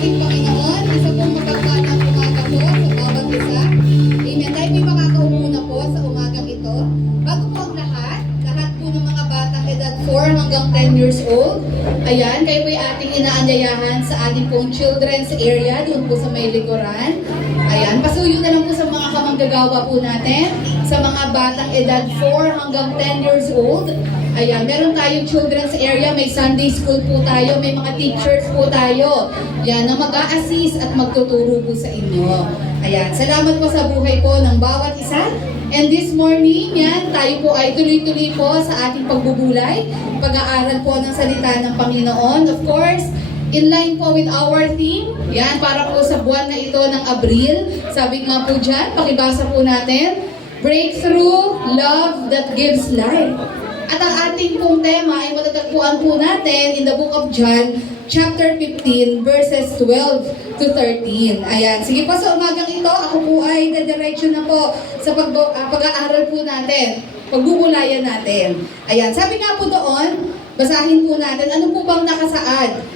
ating Panginoon. Isa pong mapagpalang umaga po sa bawat isa. Amen. Tayo po'y makakaupo na po sa umagang ito. Bago po ang lahat po ng mga batang edad 4 hanggang 10 years old. Ayan, kayo po'y ating inaanyayahan sa ating pong children's area, doon po sa may likuran. Ayan, pasuyo na lang po sa mga kamanggagawa po natin, sa mga batang edad 4 hanggang 10 years old. Ayan, meron tayong children's area, may Sunday school po tayo, may mga teachers po tayo. Yan, na mag-a-assist at magtuturo po sa inyo. Ayan, salamat po sa buhay po ng bawat isa. And this morning, yan, tayo po ay tuloy-tuloy po sa ating pagbubulay, pag-aaral po ng salita ng Panginoon. Of course, in line po with our theme, yan, para po sa buwan na ito ng Abril. Sabi nga po dyan, pakibasa po natin, Breakthrough, Love That Gives Life. At ang ating pong tema ay matatagpuan po natin in the book of John, chapter 15, verses 12 to 13. Ayan, sige po sa umagang ito, ako po ay dediretso na po sa pag-aaral po natin, pagbubulayan natin. Ayan, sabi nga po doon, basahin po natin, ano po bang nakasaad?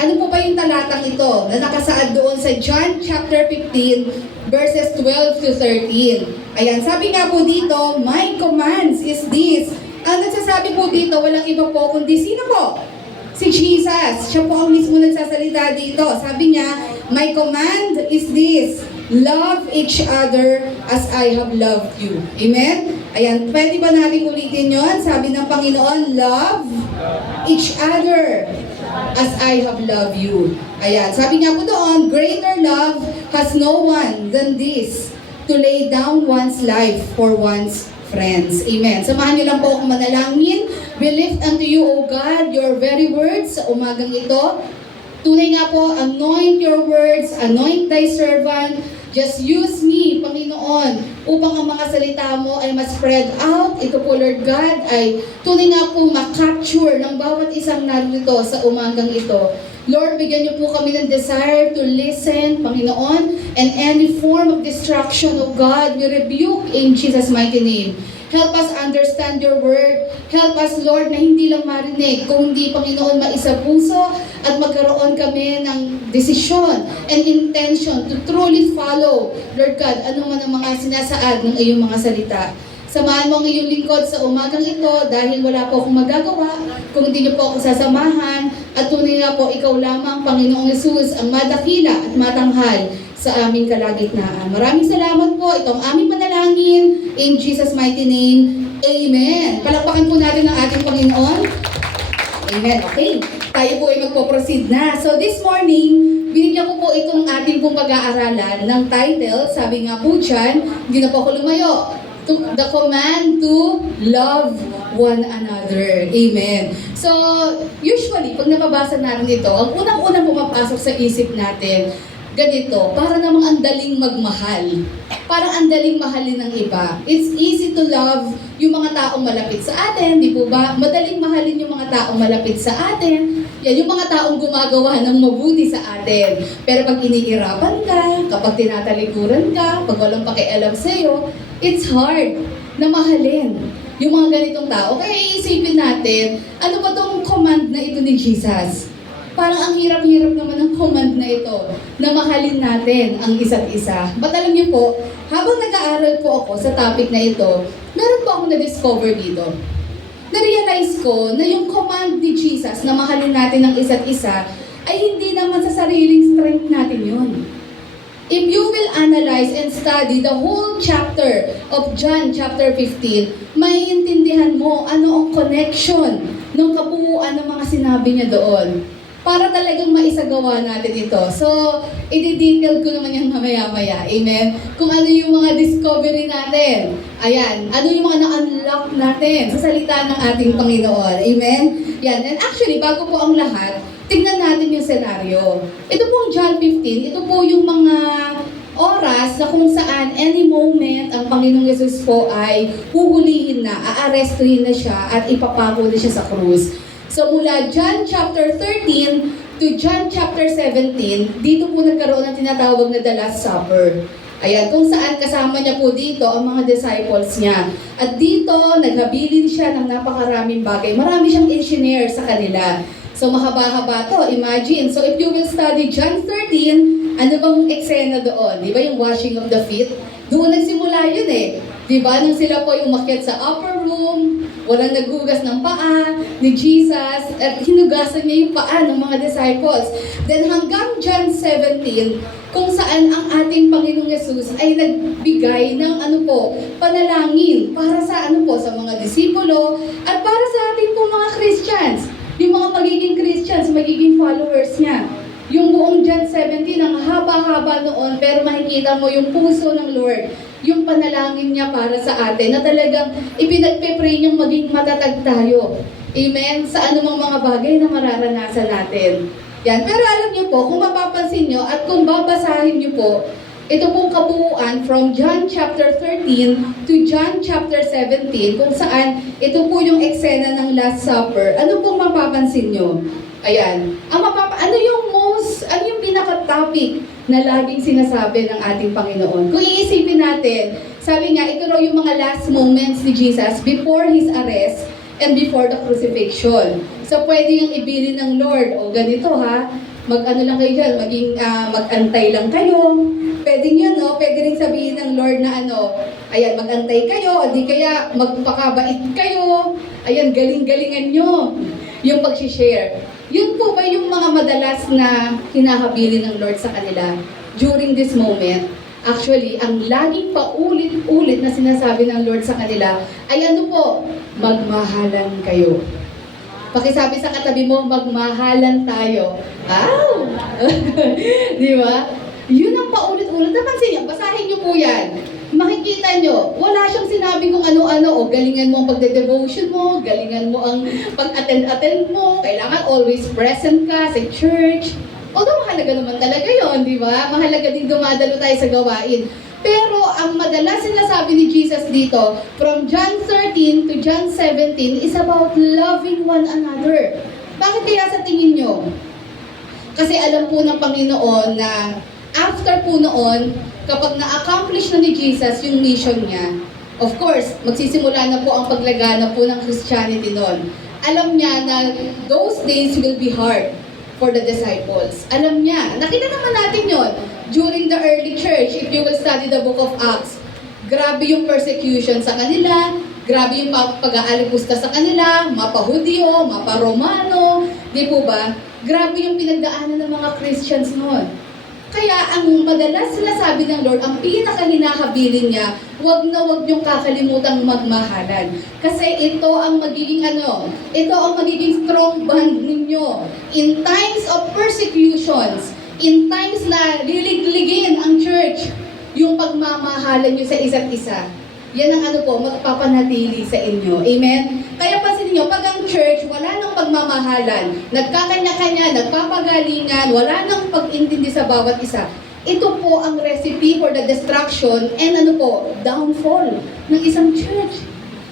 Ano po ba yung talatang ito na nakasaad doon sa John chapter 15, verses 12 to 13? Ayan, sabi nga po dito, my commands is this. Ang nagsasabi po dito, walang iba po kundi sino po? Si Jesus. Siya po ang mismo nagsasalita dito. Sabi niya, my command is this, love each other as I have loved you. Amen? Ayan, pwede ba natin ulitin yon? Sabi ng Panginoon, love each other as I have loved you. Ayan, sabi niya po doon, greater love has no one than this, to lay down one's life for one's friends. Amen. Samahan niyo lang po akong manalangin. We lift unto you, O God, your very words sa umagang ito. Tunay nga po, anoint your words, anoint thy servant. Just use me, Panginoon, upang ang mga salita mo ay ma-spread out. Ito po, Lord God, ay tunay nga po ma-capture ng bawat isang narito sa umagang ito. Lord, bigyan niyo po kami ng desire to listen, Panginoon, and any form of distraction, O God, we rebuke in Jesus' mighty name. Help us understand your word. Help us, Lord, na hindi lang marinig, kundi, Panginoon, maisa puso at magkaroon kami ng desisyon and intention to truly follow, Lord God, ano man ang mga sinasaad ng iyong mga salita. Samahan mo ang iyong lingkod sa umagang ito dahil wala po akong magagawa kung hindi niyo po ako sasamahan at tunay nga po ikaw lamang, Panginoong Yesus, ang madakila at matanghal sa aming kalagitnaan. Maraming salamat po. Itong aming manalangin in Jesus' mighty name. Amen. Palakpakan po natin ang ating Panginoon. Amen. Okay. Tayo po ay magpo-proceed na. So this morning, binigyan ko po itong ating pong pag-aaralan ng title. Sabi nga po dyan, hindi na po ako lumayo. The command to love one another. Amen. So, usually, pag nababasa natin ito, ang unang-unang pumapasok sa isip natin, ganito, para namang ang daling magmahal. Para ang daling mahalin ng iba. It's easy to love yung mga taong malapit sa atin, di po ba? Madaling mahalin yung mga taong malapit sa atin. Yan, yung mga taong gumagawa ng mabuti sa atin. Pero pag iniirapan ka, kapag tinatalikuran ka, pag walang pakialam sa'yo, it's hard na mahalin yung mga ganitong tao. Kaya iisipin natin, ano ba tong command na ito ni Jesus? Parang ang hirap-hirap naman ng command na ito na mahalin natin ang isa't isa. But alam niyo po, habang nag-aaral po ako sa topic na ito, meron po akong na-discover dito. Na-realize ko na yung command ni Jesus na mahalin natin ang isa't isa ay hindi naman sa sariling strength natin yun. If you will analyze and study the whole chapter of John chapter 15, maiintindihan mo ano ang connection ng kabuuan ng mga sinabi niya doon. Para talagang maisagawa natin ito. So, i-detail ko naman yan mamaya-maya. Amen? Kung ano yung mga discovery natin. Ayan. Ano yung mga na-unlock natin sa salita ng ating Panginoon. Amen? Yan. And actually, bago po ang lahat, tingnan natin yung senaryo. Ito pong John 15, ito po yung mga oras na kung saan any moment ang Panginoong Yesus po ay huhulihin na, aarestuhin na siya at ipapako na siya sa krus. So mula John chapter 13 to John chapter 17, dito po nagkaroon ng tinatawag na The Last Supper. Ayan, kung saan kasama niya po dito ang mga disciples niya. At dito, naghabilin siya ng napakaraming bagay. Marami siyang engineer sa kanila. So mahaba-haba to, imagine. So if you will study John 13, ano bang eksena doon? Di ba yung washing of the feet? Doon nagsimula yun eh. Di ba? Nung sila po yung umakyat sa upper room, walang naghugas ng paa ni Jesus, at hinugasan niya yung paa ng mga disciples. Then hanggang John 17, kung saan ang ating Panginoong Yesus ay nagbigay ng panalangin para sa sa mga disipulo at para sa ating pong mga Christians. Yung mga magiging Christians, magiging followers niya. Yung buong John 17, ang haba-haba noon, pero makikita mo yung puso ng Lord, yung panalangin niya para sa atin, na talagang ipinagpe-pray niyang maging matatag tayo. Amen? Sa anumang mga bagay na mararanasan natin. Yan. Pero alam niyo po, kung mapapansin niyo at kung babasahin niyo po, ito pong kabuuan from John chapter 13 to John chapter 17, kung saan ito po yung eksena ng Last Supper. Ano pong mapapansin nyo? Ayan. Ano yung pinaka-topic na laging sinasabi ng ating Panginoon? Kung iisipin natin, sabi nga, ito raw yung mga last moments ni Jesus before His arrest and before the crucifixion. So pwede yung ibili ng Lord, o ganito ha, mag-ano lang kayo dyan, mag-antay lang kayo. Pwede nyo, no? Pwede rin sabihin ng Lord na ayan, mag-antay kayo, o di kaya magpakabait kayo. Ayan, galing-galingan nyo yung pag-share. Yun po ba yung mga madalas na hinahabili ng Lord sa kanila during this moment? Actually, ang laging paulit-ulit na sinasabi ng Lord sa kanila ay magmahalan kayo. Pakisabi sa katabi mo, magmahalan tayo. Wow! Di ba? Yun ang paulit-ulit. Napansin niyo, basahin niyo po yan. Makikita niyo, wala siyang sinabi kung ano-ano. O galingan mo ang pagde-devotion mo, galingan mo ang pag-attend mo. Kailangan always present ka sa church. Although mahalaga naman talaga yun, di ba? Mahalaga din dumadalo tayo sa gawain. Pero ang madalas sinasabi ni Jesus dito, from John 13 to John 17, is about loving one another. Bakit kaya sa tingin nyo? Kasi alam po ng Panginoon na after po noon, kapag na-accomplish na ni Jesus yung mission niya, of course, magsisimula na po ang paglagana po ng Christianity noon. Alam niya na those days will be hard for the disciples. Alam niya. Nakita naman natin yon during the early church, if you will study the book of Acts. Grabe yung persecution sa kanila, grabe yung pag-aalipusta sa kanila, mapa-Hudyo, mapa-Romano, di po ba? Grabe yung pinagdaanan ng mga Christians noon. Kaya ang madalas sinasabi ng Lord, ang pinaka-hinahabilin niya, wag na wag niyong kakalimutan magmahalan. Kasi ito ang magiging ito ang magiging strong bond ninyo. In times of persecutions, in times na liligligin ang church, yung pagmamahalan niyo sa isa't isa. Yan ang magpapanatili sa inyo. Amen? Kaya pansinin niyo, pag ang church, wala nang pagmamahalan, nagkakanya-kanya, nagpapagalingan, wala nang pag-intindi sa bawat isa. Ito po ang recipe for the destruction and downfall ng isang church.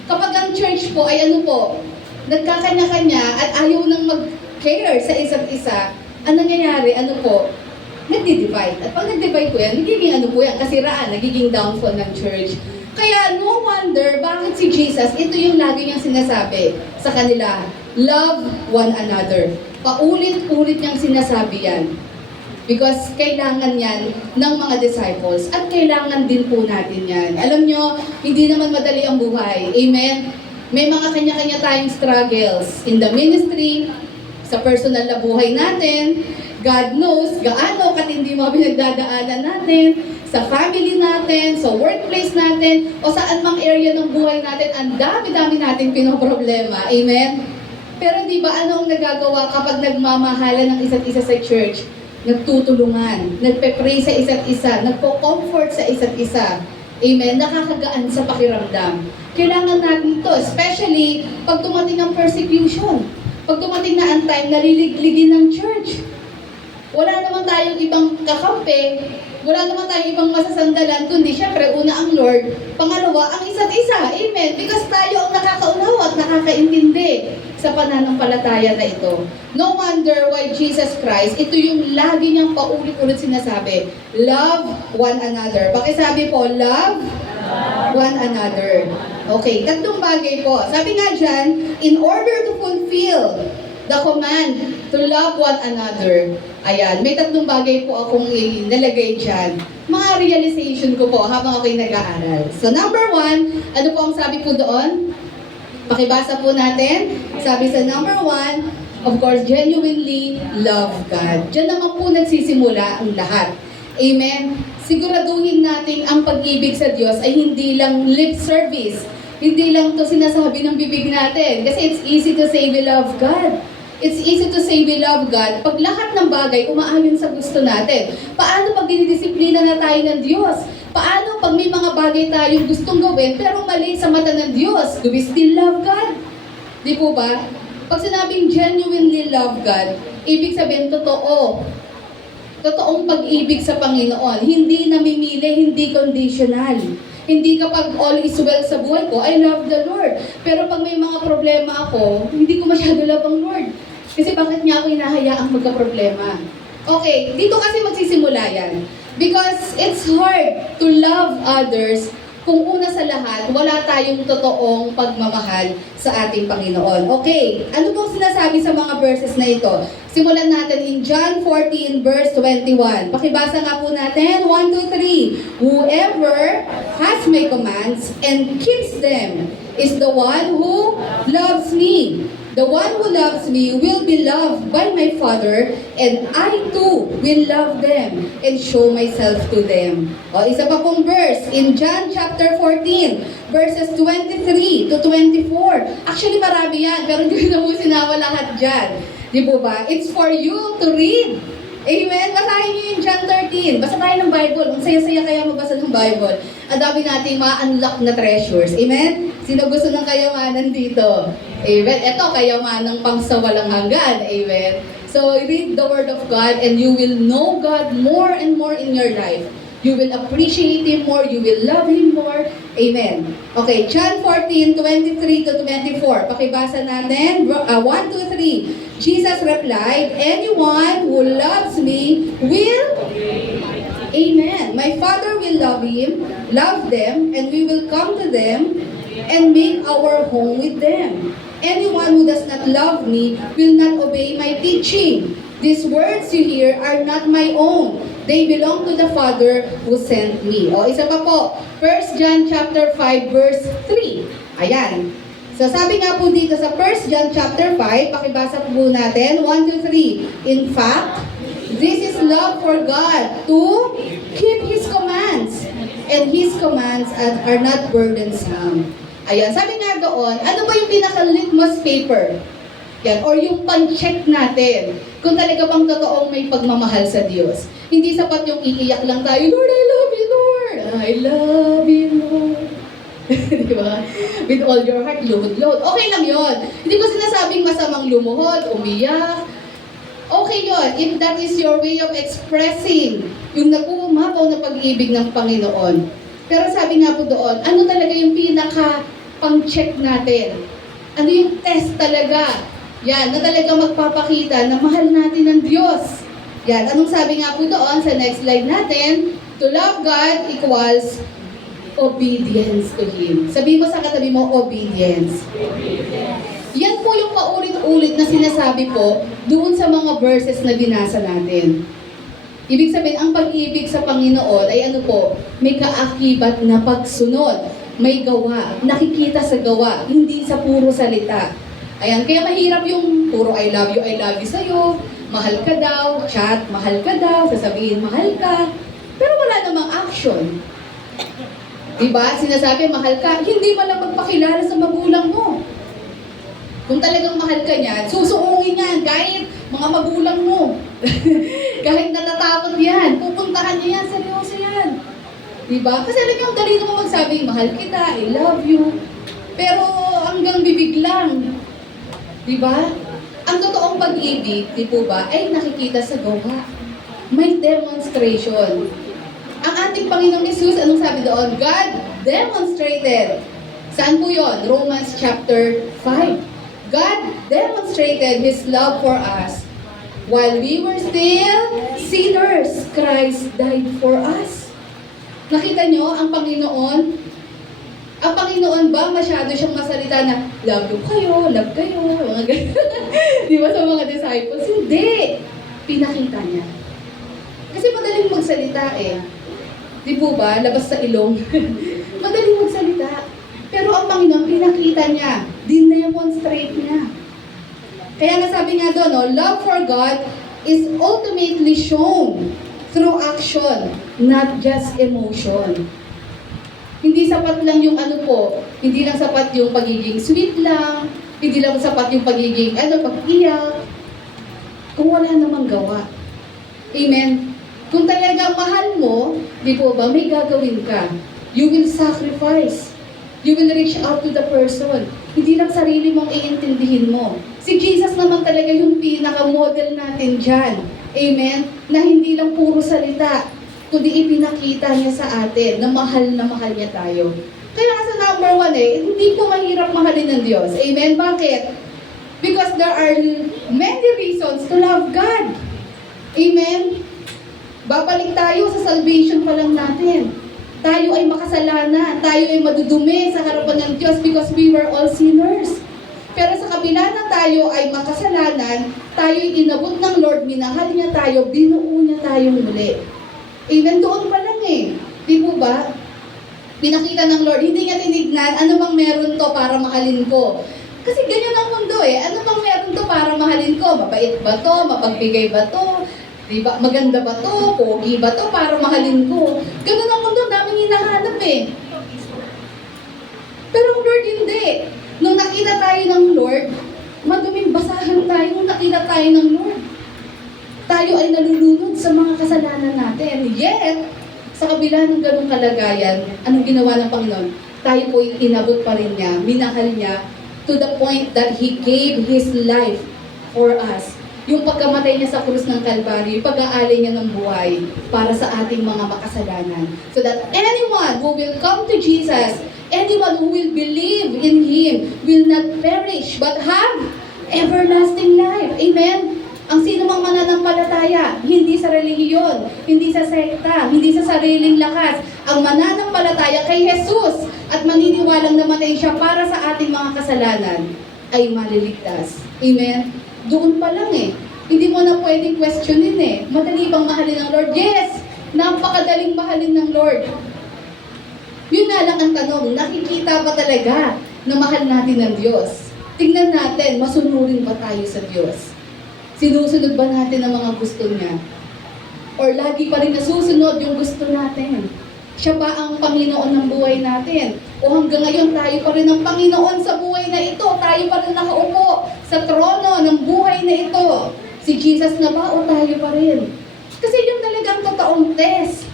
Kapag ang church po ay nagkakanya-kanya at ayaw nang mag-care sa isa't isa, ang nangyayari, nagdi-divide. At pag nag-divide po yan, nagiging kasiraan, nagiging downfall ng church. Kaya no wonder bakit si Jesus, ito yung lagi niyang sinasabi sa kanila, love one another. Paulit-ulit niyang sinasabi yan. Because kailangan yan ng mga disciples at kailangan din po natin yan. Alam nyo, hindi naman madali ang buhay. Amen? May mga kanya-kanya tayong struggles in the ministry, sa personal na buhay natin. God knows gaano katindi mga pinagdadaanan natin, sa family natin, sa workplace natin, o saan mang area ng buhay natin, ang dami-dami natin pinoproblema. Amen? Pero di ba ano ang nagagawa kapag nagmamahalan ng isa't isa sa church? Nagtutulungan, nagpe-pray sa isa't isa, nagpo-comfort sa isa't isa. Amen? Nakakagaan sa pakiramdam. Kailangan natin ito, especially pag tumating ang persecution. Pag tumating na ang time na liligligin ng church. Wala naman tayong ibang kakampi, wala naman tayong ibang masasandalan, kundi syempre, una ang Lord, pangalawa, ang isa't isa. Amen? Because tayo ang nakakaunawa at nakakaintindi sa pananampalataya na ito. No wonder why Jesus Christ, ito yung lagi niyang paulit-ulit sinasabi, love one another. Pakisabi po, love one another. Okay, tatlong bagay po. Sabi nga dyan, in order to fulfill the command to love one another. Ayan, may tatlong bagay po akong nalagay dyan. Mga realization ko po habang ako'y nag-aaral. So number 1, ano po ang sabi po doon? Pakibasa po natin. Sabi sa number 1, of course, genuinely love God. Diyan naman po nagsisimula ang lahat. Amen? Siguraduhin natin ang pag-ibig sa Diyos ay hindi lang lip service. Hindi lang to sinasabi ng bibig natin. Kasi it's easy to say we love God. It's easy to say we love God pag lahat ng bagay umaayon sa gusto natin. Paano pag dinidisiplina na tayo ng Diyos? Paano pag may mga bagay tayong gustong gawin pero mali sa mata ng Diyos? Do we still love God? Di po ba? Pag sinabing genuinely love God, ibig sabihin totoo. Totoong pag-ibig sa Panginoon. Hindi namimili, hindi conditional. Hindi kapag all is well sa buhay ko, I love the Lord. Pero pag may mga problema ako, hindi ko masyado love ang Lord. Kasi bakit niya ako hinahayaang magka-problema? Okay, dito kasi magsisimula yan. Because it's hard to love others kung una sa lahat, wala tayong totoong pagmamahal sa ating Panginoon. Okay, ano pong sinasabi sa mga verses na ito? Simulan natin in John 14 verse 21. Pakibasa nga po natin, 1, 2, 3. Whoever has my commands and keeps them is the one who loves me. The one who loves me will be loved by my Father, and I too will love them and show myself to them. O, isa pa pong verse in John chapter 14, verses 23 to 24. Actually, marami yan, pero hindi ko na po sinawa lahat dyan. Di po ba? It's for you to read. Amen? Basahin niyo yung John 13. Basa tayo ng Bible. Ang saya-saya kaya magbasa ng Bible. Ang dami nating ma-unlock na treasures. Amen? Sino gusto ng kayamanan dito? Amen? Ito, kayamanang pangsawalang hanggan. Amen? So, read the Word of God and you will know God more and more in your life. You will appreciate Him more. You will love Him more. Amen. Okay, John 14, 23 to 24. Pakibasa natin. 1, 2, 3. Jesus replied, anyone who loves me will... Amen. My Father will love them, and we will come to them and make our home with them. Anyone who does not love me will not obey my teaching. These words you hear are not my own. They belong to the Father who sent me. O, isa pa po. 1 John chapter 5 verse 3. Ayan. So, sabi nga po dito sa 1 John chapter 5, pakibasa po natin, 1, 2, 3. In fact, this is love for God, to keep His commands. And His commands are not burdensome. Ayan, sabi nga doon, ano ba yung pinaka-litmus paper? Yan, or yung pan-check natin kung talaga bang totoong may pagmamahal sa Diyos. Hindi sapat yung iiyak lang tayo, Lord, I love you, Lord. I love you, Lord. Di ba? With all your heart, lumod-lod. Okay lang yon. Hindi ko sinasabing masamang lumuhod, umiyak. Okay yon, if that is your way of expressing yung nag-uumapaw na pag-ibig ng Panginoon. Pero sabi nga po doon, ano talaga yung pinaka-pang-check natin? Ano yung test talaga? Yan, na talaga magpapakita na mahal natin ng Diyos. Yan, anong sabi nga po doon sa next slide natin? To love God equals obedience to Him. Sabihin mo sa katabi mo, obedience. Yan po yung paulit-ulit na sinasabi po doon sa mga verses na binasa natin. Ibig sabihin, ang pag-ibig sa Panginoon ay ano po, may kaakibat na pagsunod. May gawa, nakikita sa gawa, hindi sa puro salita. Ayan, kaya mahirap yung puro I love you sa'yo, mahal ka daw, chat, mahal ka daw, sasabihin mahal ka, pero wala namang action. Diba? Sinasabi mahal ka, hindi mo lang magpakilala sa magulang mo. Kung talagang mahal ka niyan, susuungin yan, kahit mga magulang mo. Kahit natatakot yan, pupuntahan niya yan, seryoso yan. Diba? Kasi alam niyo, ang dali naman magsabing, mahal kita, I love you. Pero hanggang bibig lang. Diba? Ang totoong pag-ibig, di po ba, ay nakikita sa gawa. May demonstration. Ang ating Panginoong Jesus, anong sabi doon? God demonstrated. Saan po yun? Romans chapter 5. God demonstrated His love for us. While we were still sinners, Christ died for us. Nakita nyo, ang Panginoon, Ang Panginoon ba masyado siyang masalita na love kayo, mga ganyan. Di ba sa mga disciples? Hindi. Pinakita niya. Kasi madaling magsalita eh. Di po ba? Labas sa ilong. Madaling magsalita. Pero ang Panginoon, pinakita niya. Dinemonstrate niya. Kaya nasabi nga doon, no, love for God is ultimately shown through action, not just emotion. Hindi sapat lang yung hindi lang sapat yung pagiging sweet lang, hindi lang sapat yung pagiging pag-iyak, kung wala namang gawa. Amen? Kung talaga mahal mo, di po ba, may gagawin ka. You will sacrifice. You will reach out to the person. Hindi lang sarili mong iintindihin mo. Si Jesus naman talaga yung pinaka-model natin dyan. Amen? Na hindi lang puro salita, kundi ipinakita niya sa atin na mahal niya tayo. Kaya sa number 1 hindi po mahirap mahalin ng Diyos. Amen? Bakit? Because there are many reasons to love God. Amen? Babalik tayo sa salvation pa lang natin. Tayo ay makasalanan. Tayo ay madudumi sa harapan ng Diyos because we were all sinners. Pero sa kabila na tayo ay makasalanan, tayo ay inabot ng Lord, minahal niya tayo, binuo niya tayo muli. Amen, doon pa lang Di po ba? Pinakita ng Lord, hindi niya tinignan, ano bang meron to para mahalin ko? Kasi ganyan ang mundo Ano bang meron to para mahalin ko? Mabait ba to? Mapagbigay ba to? Diba? Maganda ba to? Pogi ba to? Para mahalin ko. Ganun ang mundo, daming hinahanap Pero ang Lord hindi. Nung nakita tayo ng Lord, maduming basahan tayo nung nakita tayo ng Lord. Tayo ay nalulunod sa mga kasalanan natin. Yet, sa kabila ng ganung kalagayan, anong ginawa ng Panginoon? Tayo po inabot pa rin niya, minahal niya, to the point that He gave His life for us. Yung pagkamatay niya sa krus ng Kalbaryo, yung pag-aalay niya ng buhay para sa ating mga makasalanan. So that anyone who will come to Jesus, anyone who will believe in Him, will not perish, but have everlasting life. Amen? Ang sino mang mananampalataya, hindi sa relihiyon, hindi sa sekta, hindi sa sariling lakas. Ang mananampalataya kay Jesus at maniniwalang namatay siya para sa ating mga kasalanan ay maliligtas. Amen? Doon pa lang Hindi mo na pwedeng questionin Madali bang mahalin ng Lord? Yes! Napakadaling mahalin ng Lord. Yun nga lang ang tanong, nakikita ba talaga na mahal natin ng Diyos? Tingnan natin, masunurin ba tayo sa Diyos? Sinusunod ba natin ang mga gusto niya? Or lagi pa rin nasusunod yung gusto natin? Siya ba ang Panginoon ng buhay natin? O hanggang ngayon tayo pa rin ang Panginoon sa buhay na ito? Tayo pa rin nakaupo sa trono ng buhay na ito? Si Jesus na ba o tayo pa rin? Kasi yung talagang totoong test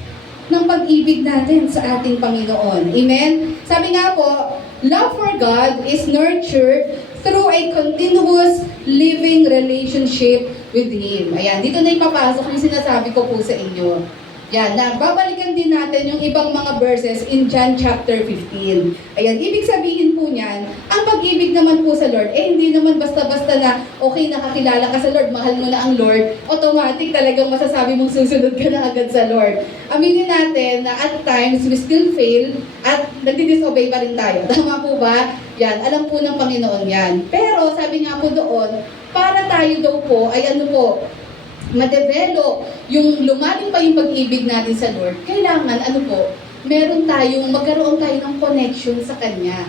ng pag-ibig natin sa ating Panginoon. Amen? Sabi nga po, love for God is nurtured through a continuous living relationship with Him. Ayan, dito na ipapasok yung sinasabi ko po sa inyo. Yan, babalikan din natin yung ibang mga verses in John chapter 15. Ayan, ibig sabihin po niyan, ang pag-ibig naman po sa Lord, hindi naman basta-basta na, okay, nakakilala ka sa Lord, mahal mo na ang Lord, automatic talagang masasabi mong susunod ka na agad sa Lord. Aminin natin na at times we still fail at nagdi-disobey pa rin tayo. Tama po ba? Yan, alam po ng Panginoon yan. Pero sabi nga po doon, para tayo daw po ay ma-develop yung lumalim pa yung pag-ibig natin sa Lord, kailangan magkaroon tayo ng connection sa Kanya.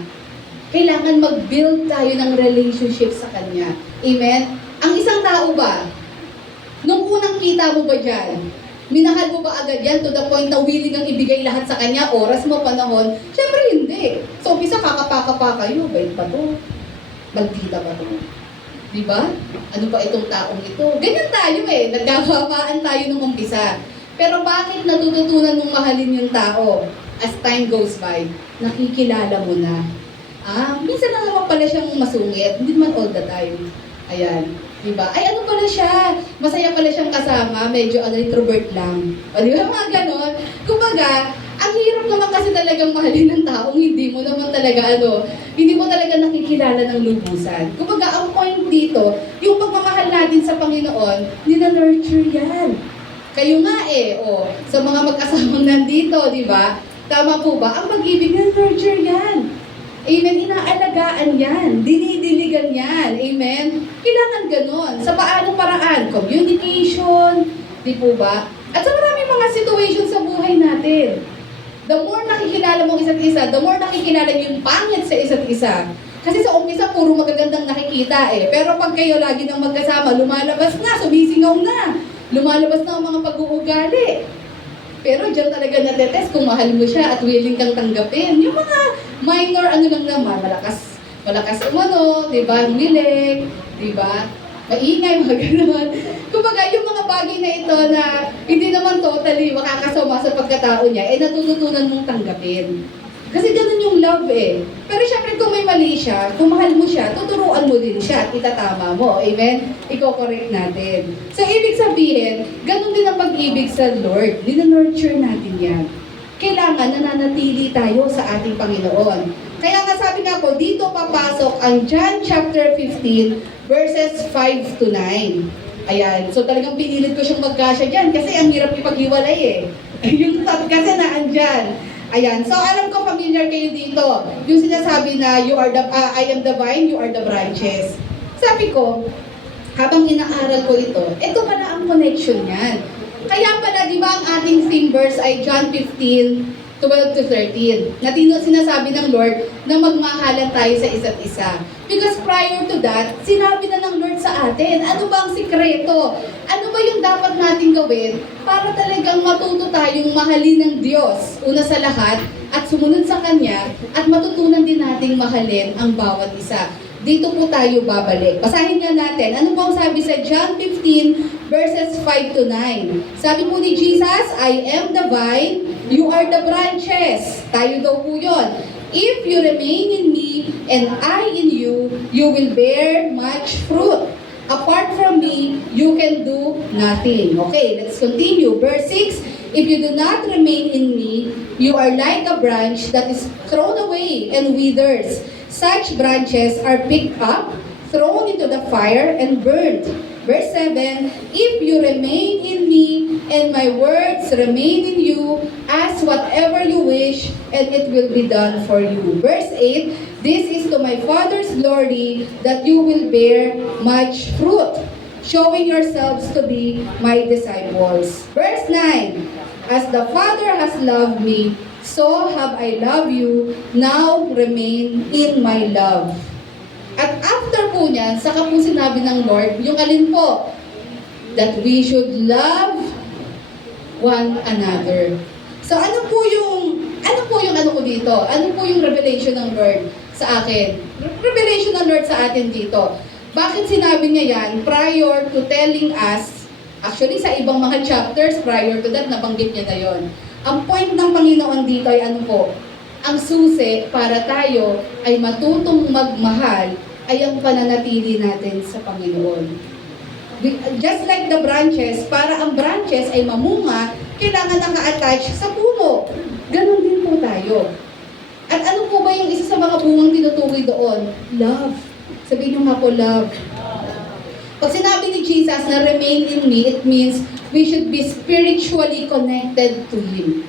Kailangan mag-build tayo ng relationship sa Kanya. Amen? Ang isang tao ba, nung unang kita mo ba dyan, minahal mo ba agad yan to the point na willing kang ibigay lahat sa Kanya, oras mo, panahon? Siyempre hindi. So, umpisa kakapaka kayo, bait pa to? Maldita ba to? Diba? Ano ba itong taong ito? Ganyan tayo nagkakapaan tayo nung umpisa. Pero bakit natututunan mong mahalin yung tao? As time goes by, nakikilala mo na. Minsan na naman pala siyang masungit, hindi naman all the time. Ayan, diba? Ay, ano pala siya? Masaya pala siyang kasama, medyo introvert lang. O diba, mga ganon? Kumbaga, ang hirap naman kasi talagang mahalin ng taong hindi mo naman talaga hindi mo talaga nakikilala ng lubusan. Kumbaga, ang point dito, yung pagmamahal natin sa Panginoon, nina-nurture yan. Kayo nga sa mga mag-asamang nandito, di ba? Tama po ba? Ang pag-ibig, nina-nurture yan. Amen? Inaalagaan yan. Dinidiligan yan. Amen? Kailangan ganon. Sa paanong paraan? Communication. Di po ba? At sa maraming mga situation sa buhay natin. The more nakikilala mo isa't isa, the more nakikilala niyo yung pangit sa isa't isa. Kasi sa umpisa, puro magagandang nakikita eh. Pero pag kayo lagi nang magkasama, lumalabas na, sumisingaw na. Lumalabas na ang mga pag-uugali. Pero dyan talaga natetest kung mahal mo siya at willing kang tanggapin. Yung mga minor ano lang naman, malakas umano, di ba, humilig, di ba, maingay, mga ganun. Kumbaga, yung mga bagay na ito na hindi naman totally makakasama sa pagkatao niya, natututunan mong tanggapin. Kasi ganun yung love eh. Pero syempre kung may mali siya, kung mahal mo siya, tuturuan mo din siya at itatama mo. Amen? Iko-correct natin. So, ibig sabihin, ganun din ang pag-ibig sa Lord. Nurture natin yan. Kailangan nananatili tayo sa ating Panginoon. Kaya nga sabi nga po, dito papasok ang John chapter 15, verses 5 to 9. Ayan. So, talagang pinilit ko siyang magkasya dyan kasi ang hirap ipaghiwalay eh. Yung thought kasi na andyan. Ayan. So, alam ko familiar kayo dito. Yung sinasabi na I am the vine, you are the branches. Sabi ko, habang inaaral ko ito pala ang connection niyan. Kaya pala, di ba ang ating theme verse ay John 15, 12 to 13. Na sinasabi ng Lord na magmahalan tayo sa isa't isa. Because prior to that, sinabi na ng Lord sa atin, ano ba ang sikreto? Ano ba yung dapat natin gawin para talagang matuto tayong mahalin ng Diyos, una sa lahat, at sumunod sa Kanya, at matutunan din nating mahalin ang bawat isa. Dito po tayo babalik. Basahin nga natin. Ano po ang sabi sa John 15, verses 5 to 9? Sabi po ni Jesus, I am the vine, you are the branches. Tayo daw po yun. If you remain in me and I in you, you will bear much fruit. Apart from me, you can do nothing. Okay, let's continue. Verse 6, if you do not remain in me, you are like a branch that is thrown away and withers. Such branches are picked up, thrown into the fire, and burned. Verse 7, if you remain in me, and my words remain in you, ask whatever you wish, and it will be done for you. Verse 8, this is to my Father's glory, that you will bear much fruit, showing yourselves to be my disciples. Verse 9, as the Father has loved me, so have I loved you, now remain in my love. At after po niyan, saka po sinabi ng Lord, yung alin po? That we should love one another. So ano po yung ano ko dito? Ano po yung revelation ng Lord sa akin? Revelation ng Lord sa atin dito. Bakit sinabi niya yan? Prior to telling us, actually sa ibang mga chapters, prior to that, nabanggit niya na yon. Ang point ng Panginoon dito ay ano po? Ang susi para tayo ay matutong magmahal ay ang pananatili natin sa Panginoon. Just like the branches, para ang branches ay mamunga, kailangan naka-attach sa puno. Ganon din po tayo. At ano po ba yung isa sa mga bungang tinutukoy doon? Love. Sabihin nyo nga po, love. Pag sinabi ni Jesus na remain in me, it means we should be spiritually connected to Him.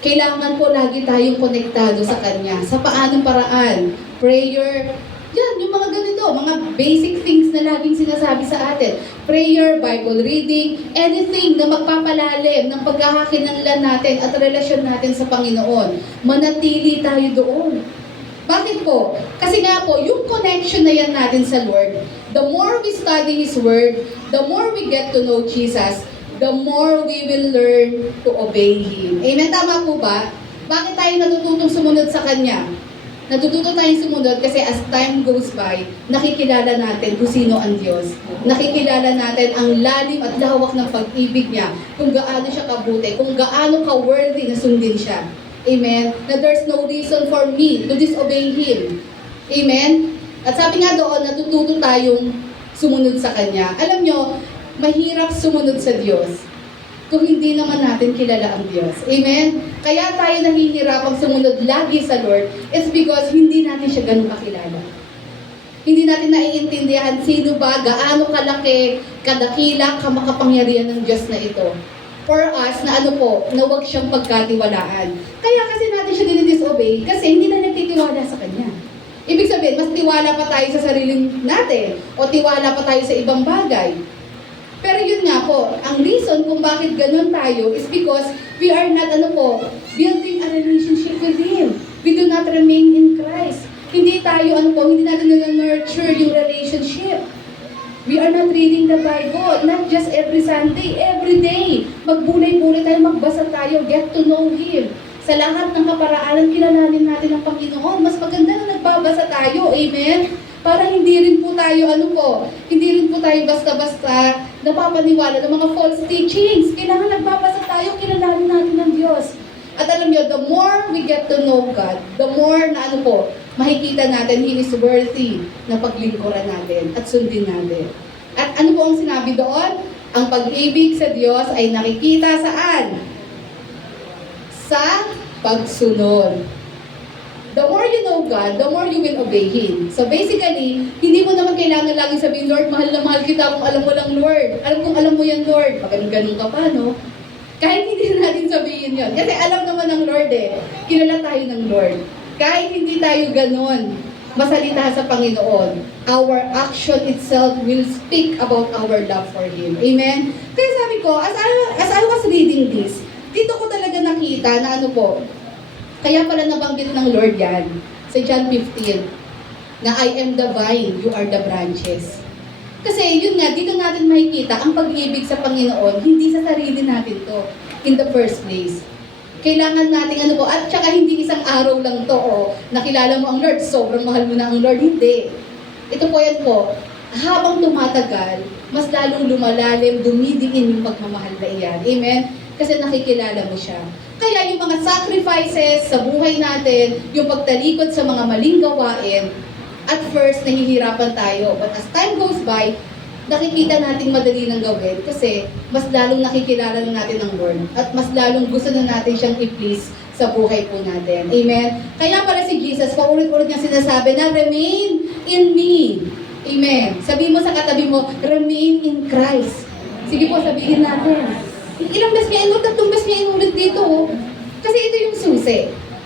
Kailangan po lagi tayong konektado sa Kanya. Sa paanong paraan? Prayer. Yan, yung mga ganito, mga basic things na laging sinasabi sa atin. Prayer, Bible reading, anything na magpapalalim ng pagkakakinanlan natin at relasyon natin sa Panginoon. Manatili tayo doon. Bakit po? Kasi nga po, yung connection na yan natin sa Lord, the more we study His Word, the more we get to know Jesus, the more we will learn to obey Him. Amen? Tama po ba? Bakit tayo natututong sumunod sa Kanya? Natututo tayong sumunod kasi as time goes by, nakikilala natin kung sino ang Diyos. Nakikilala natin ang lalim at lawak ng pag-ibig niya, kung gaano siya kabuti, kung gaano ka-worthy na sundin siya. Amen? Na there's no reason for me to disobey Him. Amen? At sabi nga doon, natututo tayong sumunod sa Kanya. Alam nyo, mahirap sumunod sa Diyos kung hindi naman natin kilala ang Diyos. Amen? Kaya tayo nahihirapang sumunod lagi sa Lord, it's because hindi natin siya ganun kakilala. Hindi natin naiintindihan sino ba, gaano kalaki, kadakila, kamakapangyarihan ng Diyos na ito. For us, na ano po, na huwag siyang pagkatiwalaan. Kaya kasi natin siya dinidisobey kasi hindi na nagtitiwala sa Kanya. Ibig sabihin, mas tiwala pa tayo sa sariling natin o tiwala pa tayo sa ibang bagay. Pero yun nga po, ang reason kung bakit ganun tayo is because we are not, building a relationship with Him. We do not remain in Christ. Hindi tayo, hindi natin nurture yung relationship. We are not reading the Bible, not just every Sunday, every day. Magbulay-bulay tayo, magbasa tayo, get to know Him. Sa lahat ng kaparaanan, kilalanin natin ang Panginoon. Mas maganda na nagbabasa tayo, amen? Para hindi rin po tayo, hindi rin po tayo basta-basta napapaniwala ng mga false teachings. Kailangan nagbabasa tayo, kilalanin natin ang Diyos. At alam niyo, the more we get to know God, the more na makikita natin He is worthy na paglingkuran natin at sundin natin. At ano po ang sinabi doon? Ang pag-ibig sa Diyos ay nakikita saan? Sa pagsunod. The more you know God, the more you will obey Him. So basically, hindi mo naman kailangan lagi sabihin, Lord, mahal na mahal kita kung alam mo lang, Lord. Alam mo yan, Lord. Pag ganun ka pa, no? Kahit hindi natin sabihin yon. Kasi alam naman ng Lord kilala tayo ng Lord. Kahit hindi tayo ganun, masalita sa Panginoon, our action itself will speak about our love for Him. Amen? Kaya sabi ko, as I was reading this, dito ko talaga nakita na kaya pala nabanggit ng Lord yan, sa John 15, na I am the vine, you are the branches. Kasi yun nga, dito natin makikita ang pag-ibig sa Panginoon, hindi sa sarili natin to, in the first place. Kailangan natin at saka hindi isang araw lang to, nakilala mo ang Lord, sobrang mahal mo na ang Lord, hindi. Ito po yan po, habang tumatagal, mas lalong lumalalim, dumidiin yung pagmamahal na iyan. Amen? Kasi nakikilala mo siya. Kaya yung mga sacrifices sa buhay natin, yung pagtalikod sa mga maling gawain, at first, nahihirapan tayo. But as time goes by, nakikita natin madali nang gawin kasi mas lalong nakikilala na natin ang Lord at mas lalong gusto na natin siyang i-please sa buhay po natin. Amen? Kaya pala si Jesus, paulit-ulit niya sinasabi na remain in me. Amen? Sabihin mo sa katabi mo, remain in Christ. Sige po, sabihin natin. Ilang beses niya inulit, tatlong beses niya inulit dito. Kasi ito yung susi.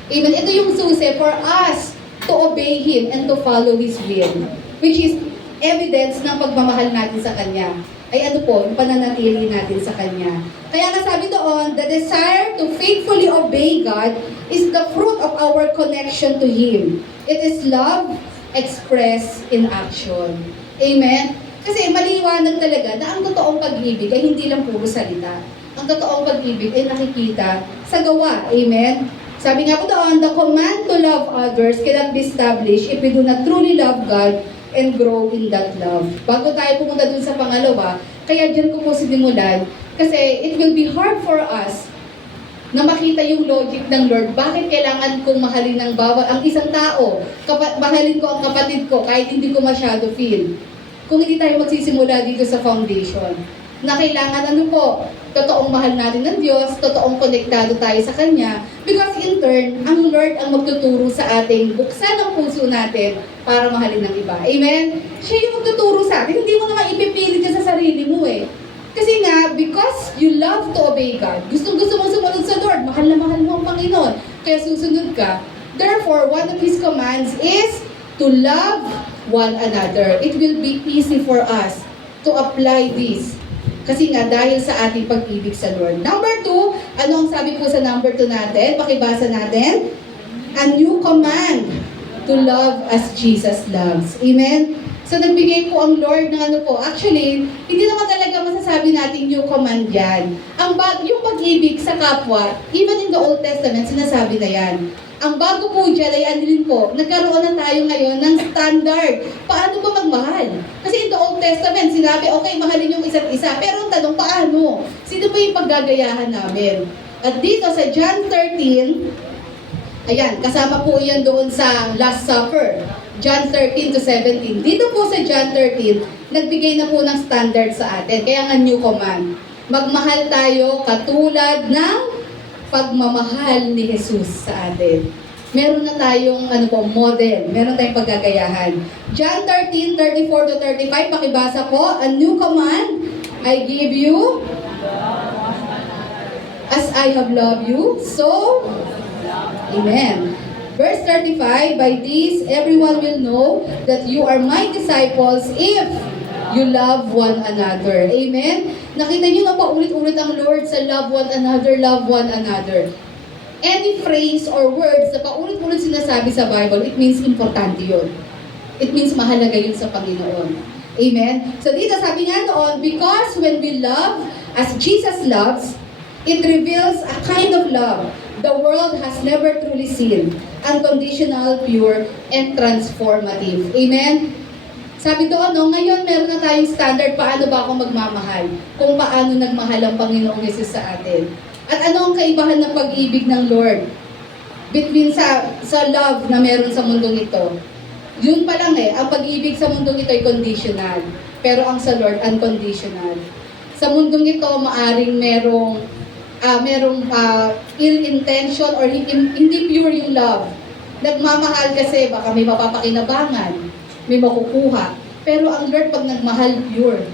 Amen? Ito yung susi for us to obey Him and to follow His will. Which is evidence ng pagmamahal natin sa Kanya. Ay yung pananatili natin sa Kanya. Kaya nga sabi doon, the desire to faithfully obey God is the fruit of our connection to Him. It is love expressed in action. Amen? Kasi maliwanag talaga na ang totoong pag-ibig ay hindi lang puro salita. Ang totoong pag-ibig ay nakikita sa gawa. Amen? Sabi nga po doon, the command to love others cannot be established if we do not truly love God and grow in that love. Bago tayo pumunta dun sa pangalawa, kaya dyan ko po sinimulan, kasi it will be hard for us na makita yung logic ng Lord. Bakit kailangan kong mahalin ng ang isang tao? Mahalin ko ang kapatid ko kahit hindi ko masyado feel. Kung hindi tayo magsisimula dito sa foundation, na kailangan totoong mahal natin ng Diyos, totoong konektado tayo sa Kanya, because in turn, ang Lord ang magtuturo sa ating buksan ang puso natin para mahalin ng iba. Amen? Siya yung magtuturo sa atin, hindi mo naman ipipilit ka sa sarili mo Kasi nga, because you love to obey God, gusto mong sumunod sa Lord, mahal na mahal mo ang Panginoon, kaya susunod ka. Therefore, one of His commands is to love one another. It will be easy for us to apply this. Kasi nga, dahil sa ating pag-ibig sa Lord. Number 2, ano ang sabi po sa number 2 natin? Pakibasa natin. A new command to love as Jesus loves. Amen? So, nagbigay po ang Lord ng Actually, hindi naman talaga masasabi natin new command yan. Yung pag-ibig sa kapwa, even in the Old Testament, sinasabi na yan. Ang bago po dyan ay nagkaroon na tayo ngayon ng standard. Paano ba magmahal? Kasi in the Old Testament, sinabi, okay, mahalin yung isa't isa. Pero ang tanong, paano? Sino ba yung paggagayahan namin? At dito sa John 13, ayan, kasama po yan doon sa Last Supper. John 13 to 17. Dito po sa John 13, nagbigay na po ng standard sa atin. Kaya nga new command. Magmahal tayo katulad ng pagmamahal ni Jesus sa atin. Meron na tayong model. Meron tayong paggagayahan. John 13, 34 to 35, pakibasa po. A new command I give you as I have loved you. So, Amen. Verse 35, by this everyone will know that you are my disciples if you love one another. Amen? Nakita niyo na paulit-ulit ang Lord sa love one another, love one another. Any phrase or words na paulit-ulit sinasabi sa Bible, it means importante yun. It means mahalaga yun sa Panginoon. Amen? So dito sabi nga noon, because when we love as Jesus loves, it reveals a kind of love the world has never truly seen. Unconditional, pure, and transformative. Amen? Sabi doon, no, ngayon meron na tayong standard paano ba ako magmamahal. Kung paano nagmahal ang Panginoong Yesus sa atin. At ano ang kaibahan ng pag-ibig ng Lord between sa love na meron sa mundong ito. Yun pa lang ang pag-ibig sa mundong ito ay conditional. Pero ang sa Lord, unconditional. Sa mundong ito, maaring merong ill intention or hindi pure yung love. Nagmamahal kasi baka may mapapakinabangan, may makukuha. Pero ang Lord pag nagmahal, pure.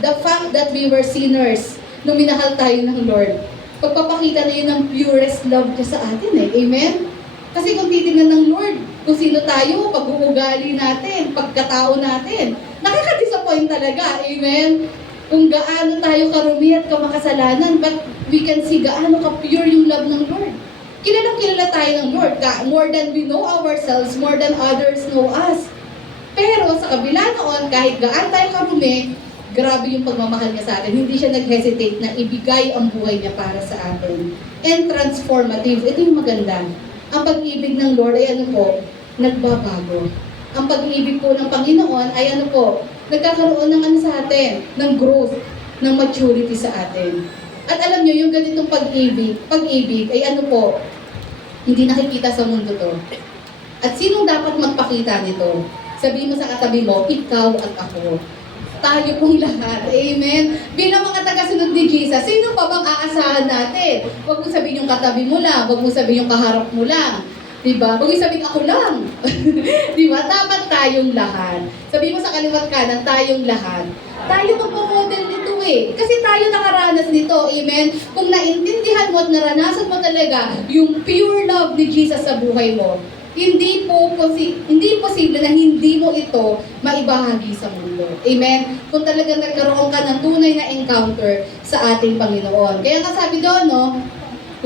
The fact that we were sinners, nung minahal tayo ng Lord, pagpapakita na yun ng purest love niya sa atin Amen? Kasi kung titingnan ng Lord, kung sino tayo, pag-uugali natin, pagkatao natin, nakaka-disappoint talaga. Amen? Kung gaano tayo karumi at kamakasalanan, but we can see gaano ka-pure yung love ng Lord. Kilala tayo ng Lord. More than we know ourselves, more than others know us. Pero sa kabila noon, kahit gaano tayo karumi, grabe yung pagmamahal niya sa atin. Hindi siya nag-hesitate na ibigay ang buhay niya para sa atin. And transformative. Ito yung maganda. Ang pag-ibig ng Lord ay nagbabago. Ang pag-ibig po ng Panginoon ay nagkakaroon ng sa atin, ng growth, ng maturity sa atin. At alam nyo, yung ganitong pag-ibig ay hindi nakikita sa mundo to. At sinong dapat magpakita nito? Sabihin mo sa katabi mo, ikaw at ako. Tayo pong lahat. Amen? Bilang mga tagasunod ni Jesus, sino pa bang aasahan natin? Huwag mo sabihin yung katabi mo lang, huwag mo sabihin yung kaharap mo lang. Diba? Huwag yung sabihin ako lang. Diba? Dapat tayong lahat. Sabihin mo sa kaliwat kanan, tayong lahat. Tayo magpo-model nito Kasi tayo nakaranas nito. Amen? Kung naintindihan mo at naranasan mo talaga yung pure love ni Jesus sa buhay mo, hindi posible na hindi mo ito maibahagi sa mundo. Amen? Kung talagang nagkaroon ka ng tunay na encounter sa ating Panginoon. Kaya nga sabi doon,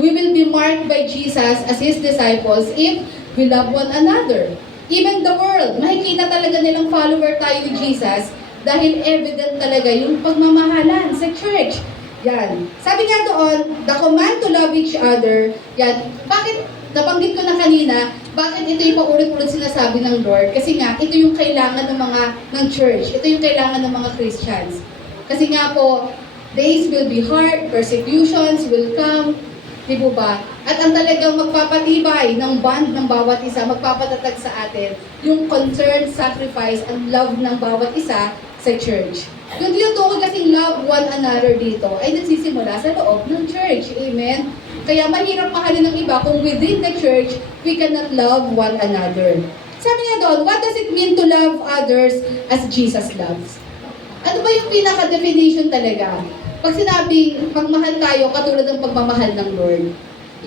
we will be marked by Jesus as His disciples if we love one another. Even the world, makikita talaga nilang follower tayo ni Jesus dahil evident talaga yung pagmamahalan sa church. Yan. Sabi nga doon, the command to love each other. Yan. Bakit, nabanggit ko na kanina, bakit ito yung paulit-ulit sinasabi ng Lord? Kasi nga, ito yung kailangan ng church. Ito yung kailangan ng mga Christians. Kasi nga po, days will be hard, persecutions will come, di ba? At ang talagang magpapatibay ng bond ng bawat isa, magpapatatag sa atin, yung concern, sacrifice, and love ng bawat isa sa church. Yung tinutukoy kasing love one another dito ay nagsisimula sa loob ng church. Amen? Kaya mahirap mahalin ng iba kung within the church, we cannot love one another. Sabi nga doon, what does it mean to love others as Jesus loves? Ano ba yung pinaka-definition talaga? Pag sinabing magmahal tayo katulad ng pagmamahal ng Lord.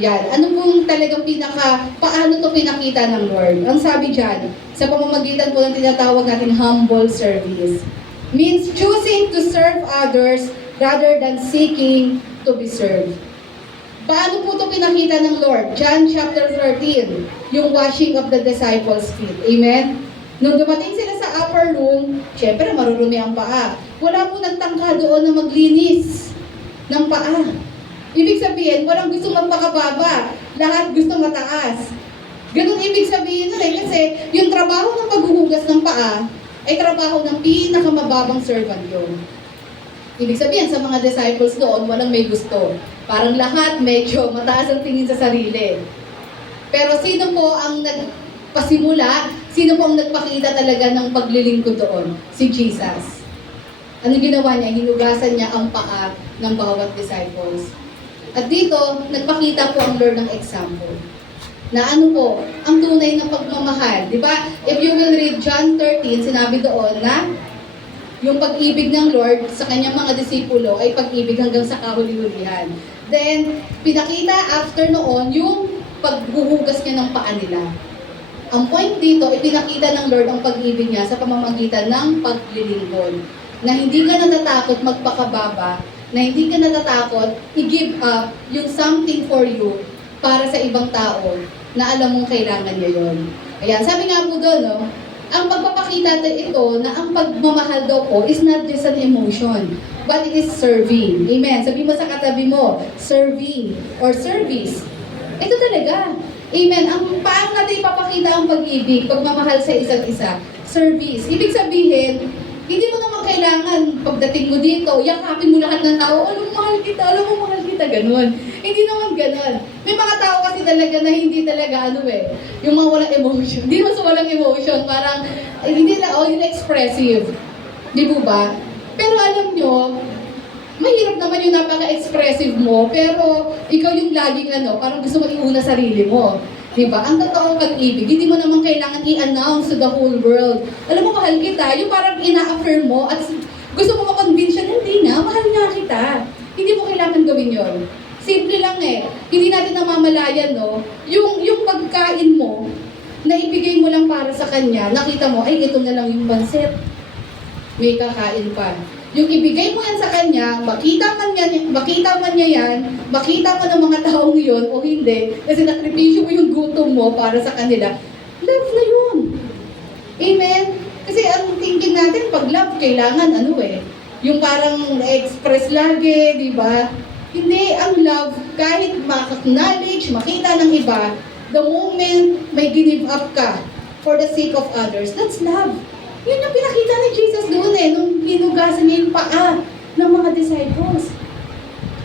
Yan. Ano pong talagang paano to pinakita ng Lord? Ang sabi dyan, sa pamamagitan po ng tinatawag natin humble service. Means choosing to serve others rather than seeking to be served. Paano po ito pinakita ng Lord? John chapter 13, yung washing of the disciples' feet. Amen? Nung dumating sila sa upper room, syempre marurumi ang paa. Wala po nagtangka doon na maglinis ng paa. Ibig sabihin, walang gusto magpakababa. Lahat gusto mataas. Ganun ibig sabihin nun kasi yung trabaho ng paghuhugas ng paa ay trabaho ng pinakamababang servant yun. Ibig sabihin, sa mga disciples doon, walang may gusto. Parang lahat medyo mataas ang tingin sa sarili. Pero sino po ang nagpasimula? Sino po ang nagpakita talaga ng paglilingkod doon? Si Jesus. Ano ginawa niya? Hinugasan niya ang paa ng bawat disciples. At dito, nagpakita po ang Lord ng example. Na ano po, ang tunay na pagmamahal. Di ba? If you will read John 13, sinabi doon na yung pag-ibig ng Lord sa kanyang mga disipulo ay pag-ibig hanggang sa kahuli-hulihan. Then, pinakita after noon yung paghuhugas niya ng paa nila. Ang point dito, ipinakita ng Lord ang pag-ibig niya sa pamamagitan ng paglilingkod. Na hindi ka natatakot magpakababa, na hindi ka natatakot i-give up yung something for you para sa ibang tao na alam mong kailangan niya yun. Ayan, sabi nga po doon, no, ang pagpapakita ito na ang pagmamahal daw po is not just an emotion, but it is serving. Amen. Sabi mo sa katabi mo, serving or service. Ito talaga. Amen. Paano natin ipapakita ang pag-ibig, pagmamahal sa isa't isa? Service. Ibig sabihin, hindi mo naman kailangan pagdating mo dito, yakapin mo lahat ng tao, alam mo mahal kita, ganun. Hindi naman ganun. May mga tao kasi talaga na hindi talaga yung mga walang emotion. Hindi naman sa walang emotion, parang hindi na, yun expressive. Di po ba? Pero alam nyo, mahirap naman yung napaka-expressive mo, pero ikaw yung laging parang gusto mo iuna sarili mo. Diba? Ang totoong pag-ibig, hindi mo naman kailangan i-announce to the whole world. Alam mo, mahal kita. Yung parang ina-affirm mo at gusto mo ma-convince siya, hindi na, mahal nga kita. Hindi mo kailangan gawin yon. Simple lang Hindi natin namamalayan, no? Yung pagkain mo, na ibigay mo lang para sa kanya, nakita mo, ay, ito na lang yung pansit. May kakain pa. Yung ibigay mo yan sa kanya, makita man niya yan, makita mo ng mga taong yun o hindi, kasi nakripisyo mo yung gutom mo para sa kanila, love na yun. Amen? Kasi ang thinking natin, pag love, kailangan yung parang express lagi, di ba? Hindi, ang love, kahit ma-acknowledge, makita ng iba, the moment may give up ka for the sake of others, that's love. Yun yung pinakita ni Jesus doon nung hinugasan niya yung paa ng mga disciples.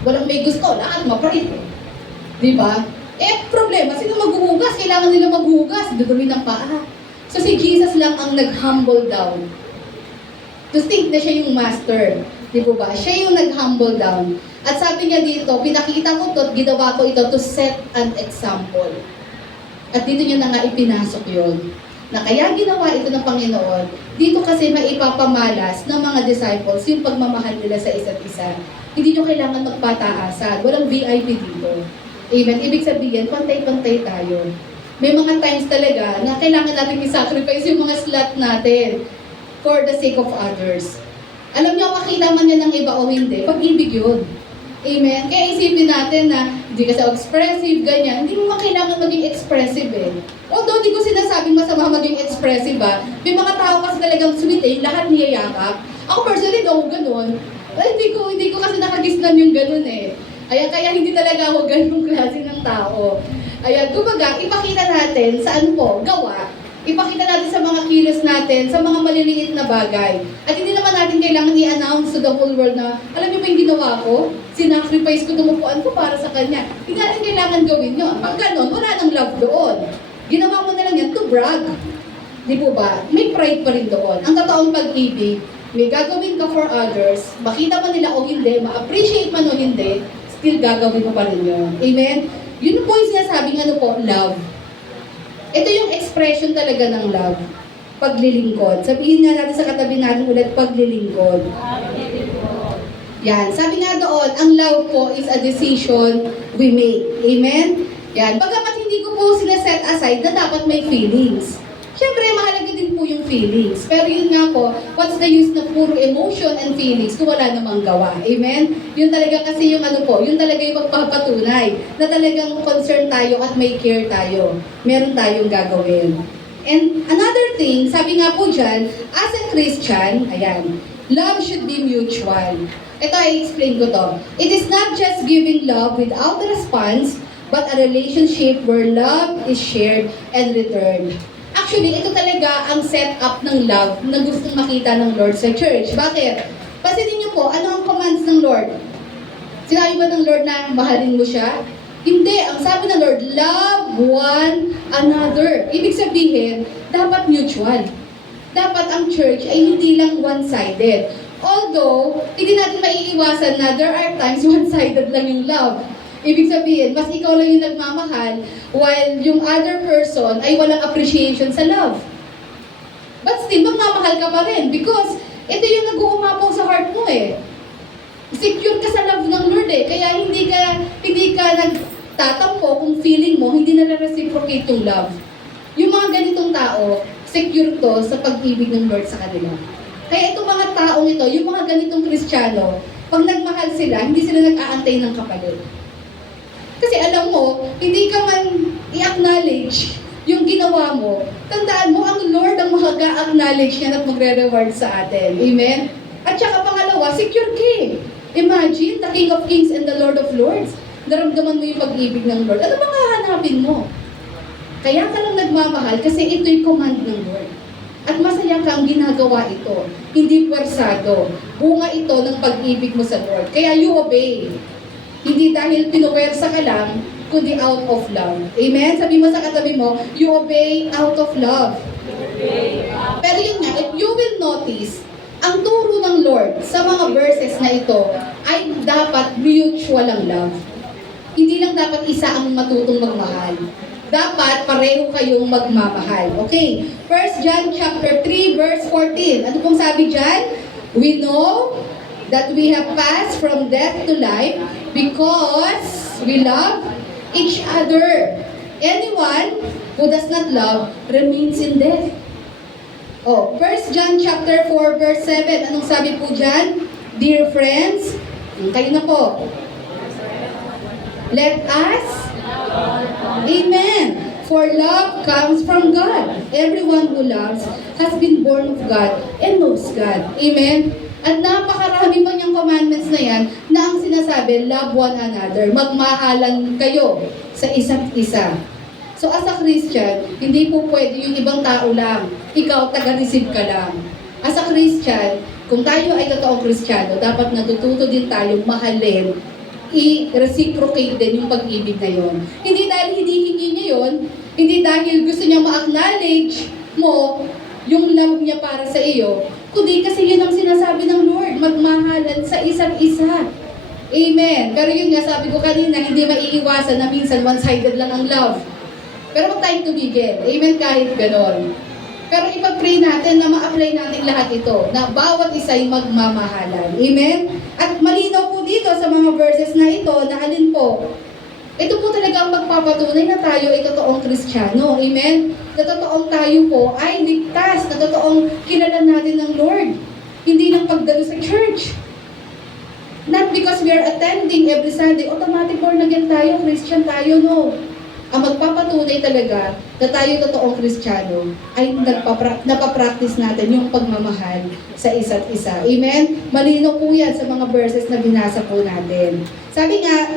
Walang may gusto, lahat mapait. Di ba? Problema, sino maghuhugas? Kailangan nila maghugas, duduloy ng paa. So si Jesus lang ang nag-humble down. To think na siya yung master. Di ba? Siya yung nag-humble down. At sabi niya dito, pinakita ko to, ginawa ko ito to set an example. At dito niya na nga ipinasok yun. Na kaya ginawa ito ng Panginoon, dito kasi maipapamalas ng mga disciples yung pagmamahal nila sa isa't isa. Hindi nyo kailangan magpataasan. Walang VIP dito. Amen. Ibig sabihin, pantay-pantay tayo. May mga times talaga na kailangan natin i-sacrifice yung mga slot natin for the sake of others. Alam nyo, makita man yan ng iba o hindi, pag-ibig yun. Amen? Kaya isipin natin na hindi ka sa expressive, ganyan. Hindi mo kailangan maging expressive Although di ko sinasabing masama maging expressive may mga tao kasi talagang sweet lahat niyayakap. Ako personally, daw ganun. Hindi ko kasi nakagisnan yung ganun Kaya hindi talaga ako ganung klase ng tao. Ayan, kumbaga, ipakita natin sa gawa. Ipakita natin sa mga kilos natin, sa mga maliliit na bagay. At hindi naman natin kailangan i-announce to the whole world na, alam niyo ba yung ginawa ko? Sinacrifice ko, tumupuan ko para sa kanya. Hindi natin kailangan gawin yun. Pag gano'n, wala nang love doon. Ginawa mo na lang yan to brag. Di po ba? May pride pa rin doon. Ang totoong pag-ibig, may gagawin ka for others, makita mo nila o hindi, ma-appreciate man o hindi, still gagawin mo pa rin yun. Amen? Yun po yung sinasabing love. Ito yung expression talaga ng love. Paglilingkod. Sabihin nga natin sa katabi natin ulit, paglilingkod. Yan. Sabi nga doon, ang love po is a decision we make. Amen? Yan. Bagamat hindi ko po sinaset aside na dapat may feelings. Siyempre, mahalaga din po yung feelings. Pero yun nga po, what's the use na puro emotion and feelings kung wala namang gawa? Amen? Yun talaga kasi yung yun talaga yung magpapatunay na talagang concern tayo at may care tayo. Meron tayong gagawin. And another thing, sabi nga po dyan, as a Christian, ayan, love should be mutual. Ito, I-explain ko to. It is not just giving love without a response, but a relationship where love is shared and returned. Actually, ito talaga ang setup ng love na gustong makita ng Lord sa church. Bakit? Pansinin niyo po, ano ang commands ng Lord? Sinabi ba ng Lord na mahalin mo siya? Hindi. Ang sabi ng Lord, love one another. Ibig sabihin, dapat mutual. Dapat ang church ay hindi lang one-sided. Although, hindi natin maiiwasan na there are times one-sided lang yung love. Ibig sabihin, mas ikaw lang yung nagmamahal while yung other person ay walang appreciation sa love. But still, magmamahal ka pa rin because ito yung nag-uumapaw sa heart mo Secure ka sa love ng Lord kaya hindi ka tatampo kung feeling mo hindi na-reciprocate yung love. Yung mga ganitong tao, secure to sa pag-ibig ng Lord sa kanila. Kaya itong mga taong ito, yung mga ganitong Kristiyano, pag nagmahal sila, hindi sila nag-aantay ng kapalit. Kasi alam mo, hindi ka man i-acknowledge yung ginawa mo, tandaan mo, ang Lord ang mag-acknowledge niya at magre-reward sa atin. Amen? At saka pangalawa, secure king. Imagine, the King of Kings and the Lord of Lords. Naramdaman mo yung pag-ibig ng Lord. Ano bang hahanapin mo? Kaya ka lang nagmamahal kasi ito'y command ng Lord. At masaya kang ginagawa ito. Hindi puwersado. Bunga ito ng pag-ibig mo sa Lord. Kaya you obey. Hindi dahil pinuwersa ka lang, kundi out of love. Amen? Sabi mo sa katabi mo, you obey out of love. Pero yun nga, if you will notice, ang turo ng Lord sa mga verses na ito ay dapat mutual ang love. Hindi lang dapat isa ang matutong magmahal. Dapat pareho kayong magmamahal. Okay, 1 John chapter 3 verse 14. Ano pong sabi dyan? We know that we have passed from death to life because we love each other. Anyone who does not love remains in death. Oh, 1 John chapter 4 verse 7. Anong sabi po dyan? Dear friends, kayo na po. Let us, amen. For love comes from God. Everyone who loves has been born of God and knows God. Amen. At napakarami pa niyang commandments na yan na ang sinasabi, love one another. Magmahalan kayo sa isa't isa. So as a Christian, hindi po pwede yung ibang tao lang. Ikaw, taga-receive ka lang. As a Christian, kung tayo ay totoong Kristiyano, dapat natututo din tayo mahalin, i-reciprocate din yung pag-ibig na yon. Hindi dahil hinihingi niya yon, hindi dahil gusto niya ma-acknowledge mo yung love niya para sa iyo, kundi kasi yun ang sinasabi ng Lord, magmahalan sa isa't isa. Amen. Pero yun nga, sabi ko kanina, hindi maiiwasan na minsan one-sided lang ang love. Pero huwag tayong tumigil. Amen, kahit ganon. Pero ipag-pray natin na ma-apply natin lahat ito, na bawat isa ay magmamahalan. Amen? At malinaw po dito sa mga verses na ito, na alin po, ito po talaga ang magpapatunay na tayo ay totoong Kristiyano. Amen? Na totoong tayo po ay ligtas, na totoong kilala natin ng Lord. Hindi lang pagdalo sa church. Not because we are attending every Sunday, automatic born again tayo, Christian tayo, no. Ang magpapatunay talaga na tayo totoong Kristiyano ay napapractice natin yung pagmamahal sa isa't isa. Amen? Malino po yan sa mga verses na binasa po natin. Sabi nga,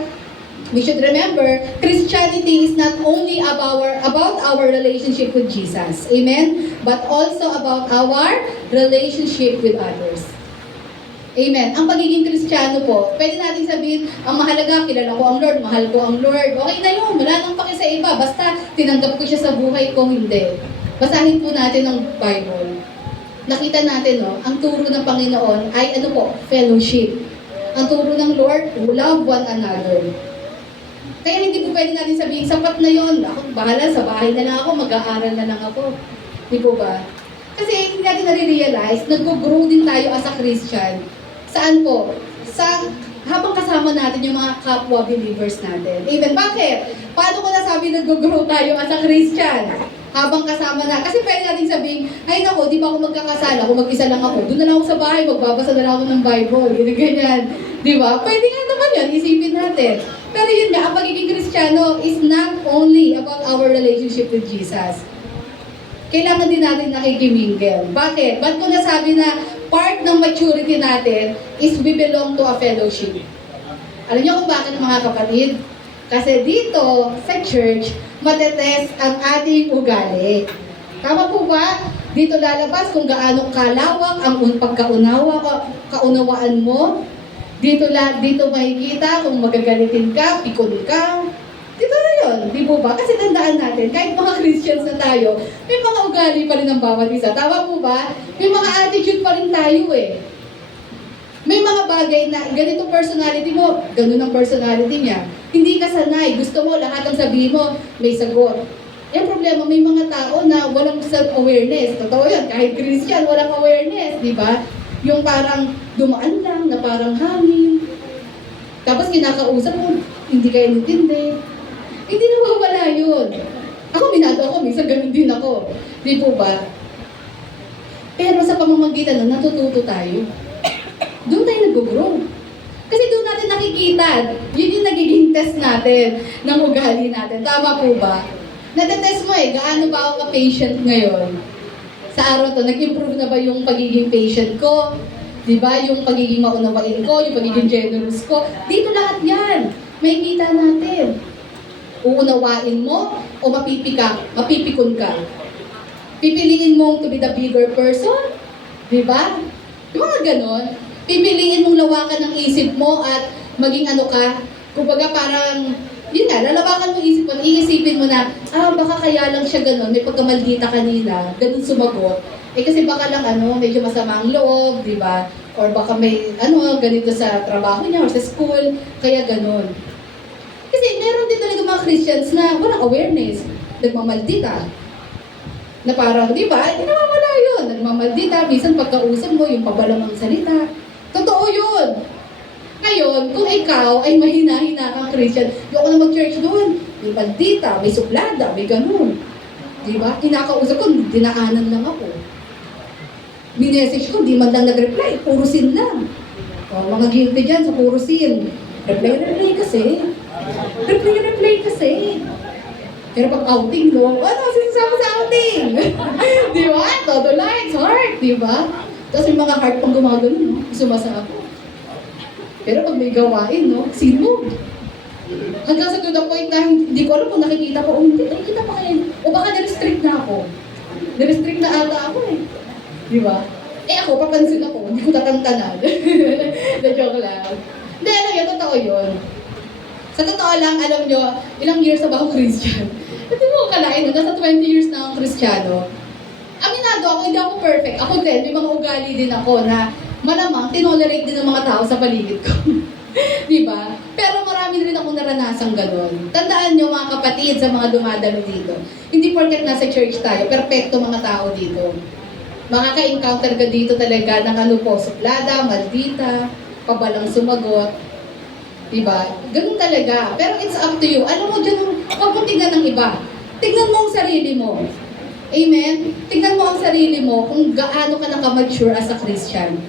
we should remember, Christianity is not only about our relationship with Jesus. Amen? But also about our relationship with others. Amen. Ang pagiging Kristiyano po, pwede natin sabihin, ang mahalaga, kilala ko ang Lord, mahal ko ang Lord. Okay na yun, wala nang paki sa iba. Basta tinanggap ko siya sa buhay ko, hindi. Basahin po natin ang Bible. Nakita natin, no, ang turo ng Panginoon ay ano po, fellowship. Ang turo ng Lord, love one another. Kaya hindi po pwede natin sabihin, sapat na yun. Ako, bahala, sa bahay na lang ako, mag-aaral na lang ako. Di po ba? Kasi hindi natin nare-realize, nag-grow din tayo as a Christian. Saan po? Habang kasama natin yung mga kapwa believers natin. Amen. Bakit? Paano ko nasabi nag-grow tayo as a Christian? Habang kasama na. Kasi pwede natin sabihin, ay nako, di ba ako magkakasala? Kung mag-isa lang ako, doon na lang ako sa bahay, magbabasa na lang ako ng Bible. Ganyan. Di ba? Pwede nga naman yan, isipin natin. Pero yun nga, ang pagiging Kristiyano is not only about our relationship with Jesus. Kailangan din natin nakikimingle. Bakit? Ba't ko nasabi na part ng maturity natin is we belong to a fellowship? Alam niyo kung bakit, mga kapatid? Kasi dito sa church, matetest ang ating ugali. Tama po ba? Dito lalabas kung gaano kalawak ang kaunawaan mo. Dito makikita kung magagalitin ka, pikon ka. Dito na yun, di po ba? Kasi tandaan natin, kahit mga Christians na tayo, may mga ugali pa rin ng bawat isa. Tama po ba? May mga attitude pa rin tayo eh. May mga bagay na ganito personality mo, ganun ang personality niya. Hindi ka sanay, gusto mo lahat ang sabihin mo, may sagot. Yung problema, may mga tao na walang self-awareness. Totoo yun, kahit Christian, walang awareness, di ba? Yung parang dumaan lang, na parang hangin. Tapos kinakausap mo, hindi kayo nintindi. Hindi nawawala yun. Ako, minado ako, minsan ganun din ako. Di po ba? Pero sa pamamagitan nun, natututo tayo. Doon tayo nag-grow. Kasi doon natin nakikita, yun yung nagiging test natin ng ugali natin. Tama po ba? Natetest mo gaano ba ako ka-patient ngayon? Sa araw to, nag-improve na ba yung pagiging patient ko? Di ba? Yung pagiging maunawain ko, yung pagiging generous ko. Dito lahat yan. May kita natin. Uunawain mo o mapipikon ka. Pipiliin mong to be the bigger person. Di ba? Yung mga ganon. Pipiliin mong lawakan ng isip mo at maging ano ka. Kumbaga parang, yun nga, lalawakan mo isip mo, iisipin mo na, baka kaya lang siya ganon, may pagkamaldita kanina, ganon sumagot. Kasi baka lang medyo masama ang loob, di ba? Or baka may ganito sa trabaho niya or sa school, kaya ganon. Kasi meron din talaga mga Christians na walang awareness. Nagmamaldita. Na parang, di ba, hindi nawawala yun. Nagmamaldita, minsan pagkausap mo, yung pabalamang salita. Totoo yun. Ngayon, kung ikaw ay mahina-hina kang Christian, di ako na mag-church doon. May maldita, may suplada, may ganun. Di ba? Kinakausap ko, dinaanan lang ako. Minessage ko, di man lang nag-reply. Puro sin lang. Mga guilty dyan sa puro sin. Reply kasi. Reply kasi. Pero pag outing, sinasabi sa outing? Di ba? Todo likes, heart, di ba? Tapos may mga heart pang gumagano, sumasa ako. Pero pag may gawain, sino? Hanggang sa to the point na hindi ko alam kung nakikita ko o hindi. Nakikita pa kayo. O baka na-restrict na ako. Na-restrict na ata ako Di ba? Ako, papansin ako. Hindi ko tatantanan. Na-joke lang. Hindi, totoo yun. Sa totoo lang, alam nyo, ilang years na ba ako Christian? Hindi mo kalain, nasa 20 years na akong Kristiyano. Aminado ako, hindi ako perfect. Ako din, may mga ugali din ako na malamang tinolerate din ng mga tao sa paligid ko. Di ba? Pero marami rin akong naranasang gano'n. Tandaan nyo mga kapatid sa mga dumadalo dito. Hindi porket nasa church tayo, perfecto mga tao dito. Makaka-encounter ka dito talaga ng suplada, maldita, pabalang sumagot. Diba? Ganun talaga. Pero it's up to you. Alam mo dyan, huwag mo tignan ng iba. Tignan mo ang sarili mo. Amen? Tignan mo ang sarili mo kung gaano ka naka-mature as a Christian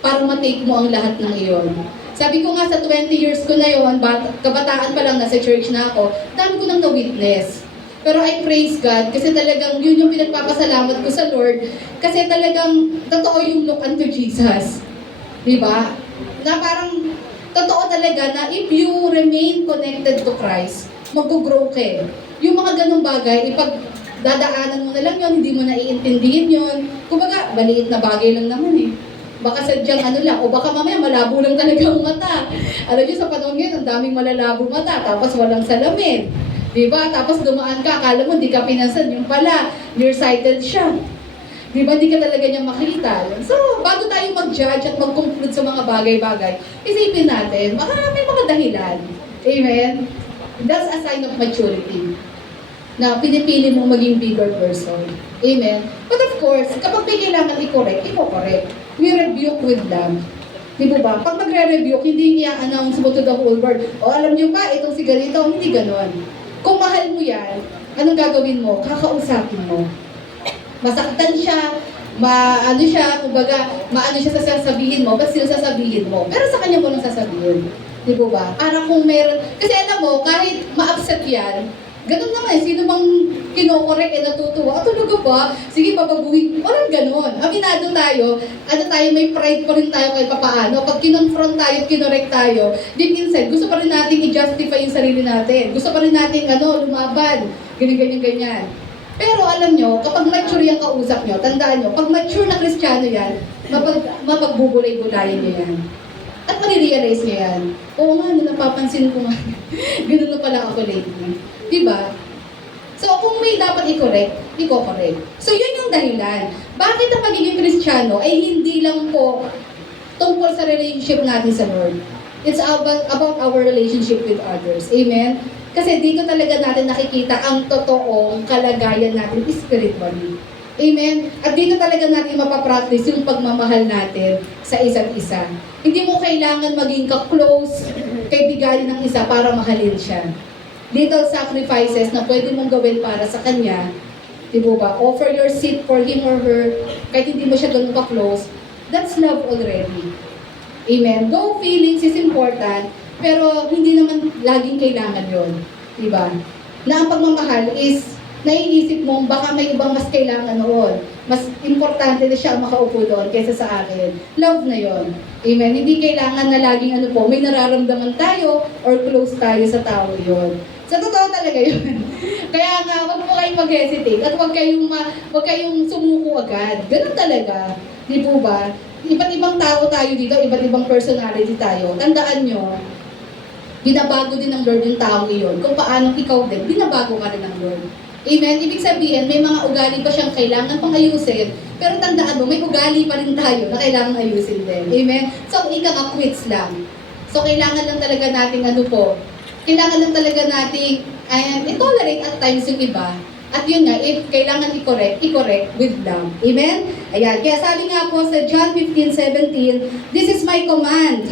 para matake mo ang lahat ng iyon. Sabi ko nga sa 20 years ko na yun, kabataan pa lang nasa church na ako, dami ko nang na-witness. Pero I praise God kasi talagang yun yung pinagpapasalamat ko sa Lord kasi talagang totoo yung look unto Jesus. Diba? Na parang totoo talaga na if you remain connected to Christ, mag-grow ka. Yung mga ganong bagay, ipagdadaanan mo na lang yun, hindi mo na iintindihin yun. Kumbaga, maliit na bagay lang naman Baka sadyang lang, o baka mamaya malabo lang talaga ang mata. Alam niyo, sa panahon ngayon, ang daming malalabo mata, tapos walang salamin. Diba? Tapos dumaan ka, akala mo hindi ka pinansan, yung pala, nearsighted siya. Di ba, hindi ka talaga niya makita. So, bago tayo mag-judge at mag-conclude sa mga bagay-bagay, isipin natin, baka may mga dahilan. Amen? That's a sign of maturity. Na pinipili mo maging bigger person. Amen? But of course, kapag may kailangan i-correct, i-correct. We rebuke with love. Di ba? Pag magre-rebuke, hindi i-announce mo to the whole world. O, alam niyo ba, itong si ganito, hindi ganon. Kung mahal mo yan, anong gagawin mo? Kakausapin mo. Masaktan siya, kumbaga, maano siya sa sasabihin mo, ba't sasabihin mo? Pero sa kanya mo lang sasabihin. Di ba? Para kung meron, kasi alam mo, kahit ma-upset yan, ganun naman, sino bang kinokorek natutuwa? Talaga ba? Sige, babaguhin. Walang ganun. Aminado tayo, may pride pa rin tayo kahit papaano. Pag kinonfront tayo, kinorek tayo, deep inside, gusto pa rin natin i-justify yung sarili natin. Gusto pa rin natin, lumaban. Ganyan. Pero alam nyo, kapag mature yung kausap nyo, tandaan nyo, pag mature na Kristiyano yan, mapagbubulay-bulayin nyo yan. At marirealize nyo yan. Oo nga, napapansin ko nga. Ganun na pala ako lately. Diba? So, kung may dapat i-correct, i-correct. So, yun yung dahilan. Bakit ang pagiging Kristiyano ay hindi lang po tungkol sa relationship natin sa Lord. It's about our relationship with others. Amen? Kasi dito talaga natin nakikita ang totoong kalagayan natin spiritually. Amen? At dito talaga natin mapapractice yung pagmamahal natin sa isa't isa. Hindi mo kailangan maging ka-close, kaibigan ng isa para mahalin siya. little sacrifices na pwede mong gawin para sa kanya, di ba? Offer your seat for him or her, kahit hindi mo siya ganun ka-close, that's love already. Amen? Though feelings is important, pero hindi naman laging kailangan yon, di ba? Na ang pagmamahal is, naiisip mong baka may ibang mas kailangan noon. Mas importante na siya ang makaupo doon kaysa sa akin. Love na yon. Amen? Hindi kailangan na laging may nararamdaman tayo or close tayo sa tao yon. Sa totoo talaga yun. Kaya nga, wag mo kayong mag-hesitate at wag kayong sumuko agad. Ganun talaga. Di po ba? Iba't ibang tao tayo dito, iba't ibang personality tayo. Tandaan nyo, binabago din ng Lord yung taong iyon. Kung paano ikaw din, binabago ka rin ng Lord. Amen? Ibig sabihin, may mga ugali pa siyang kailangan pang ayusin, pero tandaan mo, may ugali pa rin tayo na kailangan ayusin din. Amen? So, ika nga quits lang. So, kailangan lang talaga nating kailangan lang talaga nating i-tolerate at times yung iba. At yun nga, if kailangan i-correct with love. Amen? Ayan. Kaya sabi nga po sa John 15:17, this is my command.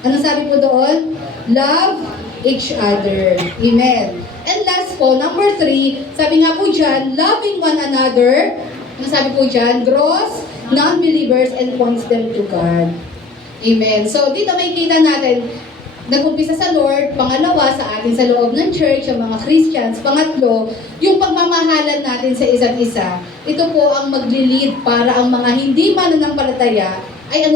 Ano sabi po doon? Love each other. Amen. And last po, number 3, sabi nga po dyan, loving one another, ano sabi po dyan, draws non-believers and points them to God. Amen. So, dito may kita natin, nag-umpisa sa Lord, pangalawa sa atin sa loob ng church, ang mga Christians, pangatlo, yung pagmamahalan natin sa isa't isa, ito po ang magli-lead para ang mga hindi mananampalataya ay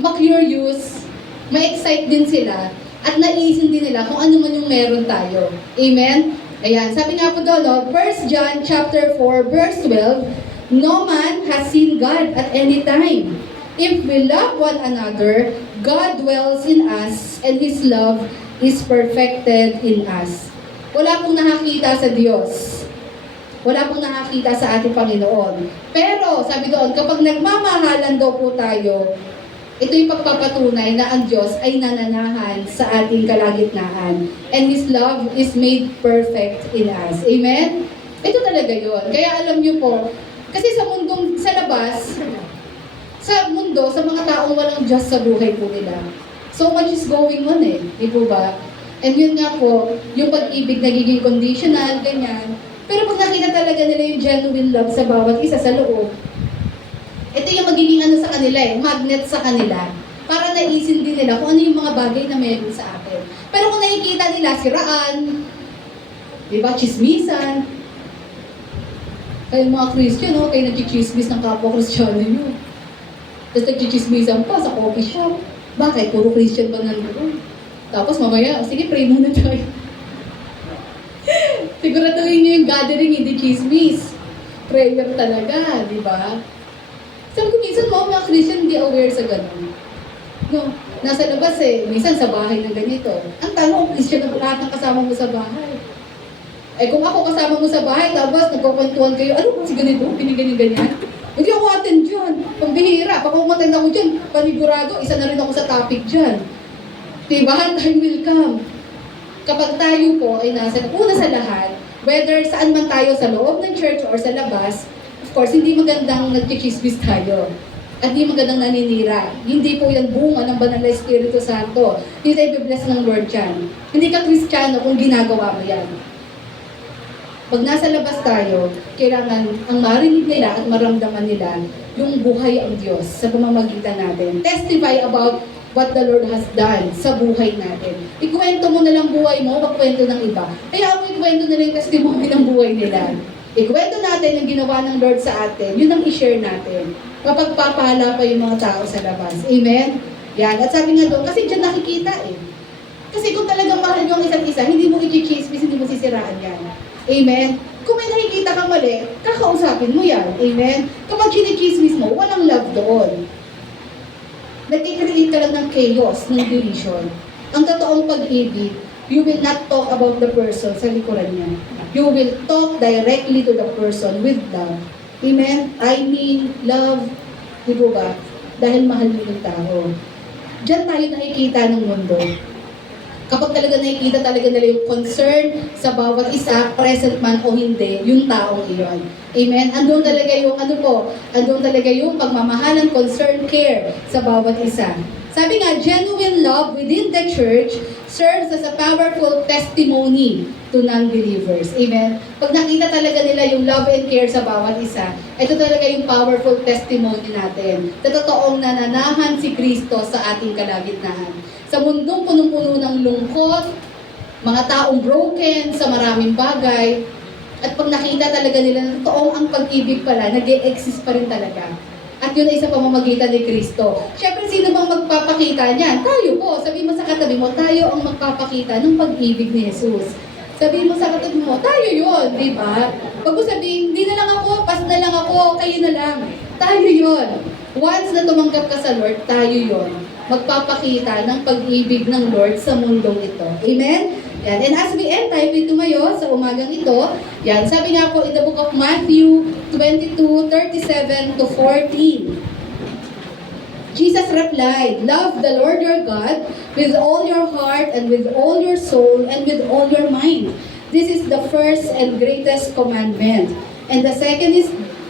ma-curious, ma-excite din sila, at naisin din nila kung ano man yung meron tayo. Amen? Ayan, sabi nga po doon, 1 John chapter 4, verse 12, no man has seen God at any time. If we love one another, God dwells in us, and His love is perfected in us. Wala pong nakakita sa Diyos. Wala pong nakakita sa ating Panginoon. Pero, sabi doon, kapag nagmamahalan daw po tayo, ito yung pagpapatunay na ang Diyos ay nananahan sa ating kalagitnaan. And His love is made perfect in us. Amen? Ito talaga yun. Kaya alam niyo po, kasi sa labas, sa mundo, sa mga taong walang Diyos sa buhay po nila, so much is going on di po ba? And yun nga po, yung pag-ibig nagiging conditional, ganyan. Pero pag nakita talaga nila yung genuine love sa bawat isa sa loob, ito yung magiging sa kanila magnet sa kanila. Para naisin din nila kung ano yung mga bagay na meron sa akin. Pero kung nakikita nila, siraan, di ba, chismisan, kayo mga Christian, kayo nagchichismis ng kapwa Kristiyano nyo. Tapos nagchichismisan pa sa coffee shop. Bakit? Puro Christian ba nandoon? Tapos mamaya, sige, pray muna tayo. Siguraduhin nyo yung gathering, hindi chismis. Prayer talaga, di ba? Sabi ko, minsan mga Christian hindi aware sa gano'n. No, nasa labas minsan sa bahay ng ganito. Ang tanong, Christian na lahat ng kasama mo sa bahay. Kung ako kasama mo sa bahay, tapos nagkukwentuhan kayo, ano kung si ganito, ganyan. Hindi ako attend dyan. Pambihira. Pag ako attend ako dyan, panigurado, isa na rin ako sa topic dyan. Diba? Time will come. Kapag tayo po ay nasa una sa lahat, whether saan man tayo sa loob ng church or sa labas, of course, hindi magandang nagchichismis tayo. At hindi magandang naninira. Hindi po yan bunga ng banal na Espiritu Santo. Hindi tayo bless ng Lord yan. Hindi ka Kristiyano kung ginagawa mo yan. Pag nasa labas tayo, kailangan ang marinig nila at maramdaman nila yung buhay ang Diyos sa pamamagitan natin. Testify about what the Lord has done sa buhay natin. Ikwento mo na lang buhay mo, magkwento ng iba. Kaya mo ikwento nila yung testimony ng buhay nila. Ikwento natin yung ginawa ng Lord sa atin, yun ang i-share natin. Mapagpapala pa yung mga tao sa labas. Amen? Yan. At sabi nga doon, kasi dyan nakikita Kasi kung talagang mahal nyo ang isa't isa, hindi mo i-chismis, hindi mo sisiraan yan. Amen? Kung may nakikita kang mali, kakausapin mo yan. Amen? Kapag chinichismis mo, walang love doon. Nag-create ka lang ng chaos, ng division. Ang totoong pag-ibig, you will not talk about the person sa likuran niya. You will talk directly to the person with love. Amen? I mean, love, di ba ba? Dahil mahal mo yung tao. Diyan tayo nakikita ng mundo. Kapag talaga nakikita talaga nila yung concern sa bawat isa, present man o hindi, yung taong iyon. Amen? Andun talaga yung, andun talaga yung pagmamahalan, concern, care sa bawat isa. Sabi nga, genuine love within the church serves as a powerful testimony to non-believers. Amen? Pag nakita talaga nila yung love and care sa bawat isa, ito talaga yung powerful testimony natin. Sa totoong nananahan si Kristo sa ating kalagitnaan. Sa mundong punong-puno ng lungkot, mga taong broken sa maraming bagay, at pag nakita talaga nila na totoong ang pag-ibig pala, nag-e-exist pa rin talaga. At yun ay sa pamamagitan ni Kristo. Siyempre, sino bang magpapakita niyan? Tayo po. Sabi mo sa katabi mo, tayo ang magpapakita ng pag-ibig ni Jesus. Sabi mo sa katabi mo, tayo yun, di ba? Pag mo sabihin, hindi na lang ako, pas na lang ako, kayo na lang. Tayo yun. Once na tumanggap ka sa Lord, tayo yun. Magpapakita ng pag-ibig ng Lord sa mundong ito. Amen? Yan. And as we end, tayo tumayo sa umagang ito. Yan. Sabi nga po in the book of Matthew 22:37 to 14. Jesus replied, "Love the Lord your God with all your heart and with all your soul and with all your mind. This is the first and greatest commandment. And the second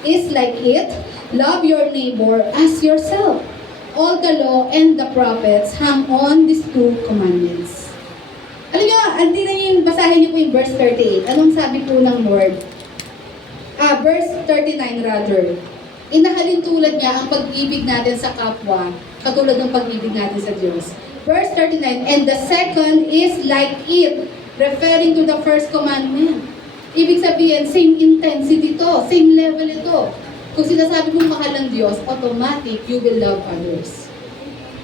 is like it, love your neighbor as yourself. All the law and the prophets hang on these two commandments." Alam nyo, basahin niyo po yung verse 38. Anong sabi po ng Lord? Verse 39 rather. Inahalin tulad niya ang pag-ibig natin sa kapwa, katulad ng pag-ibig natin sa Diyos. Verse 39, and the second is like it, referring to the first commandment. Ibig sabihin, same intensity to, same level ito. Kung sinasabi mong mahal ng Diyos, automatic, you will love others.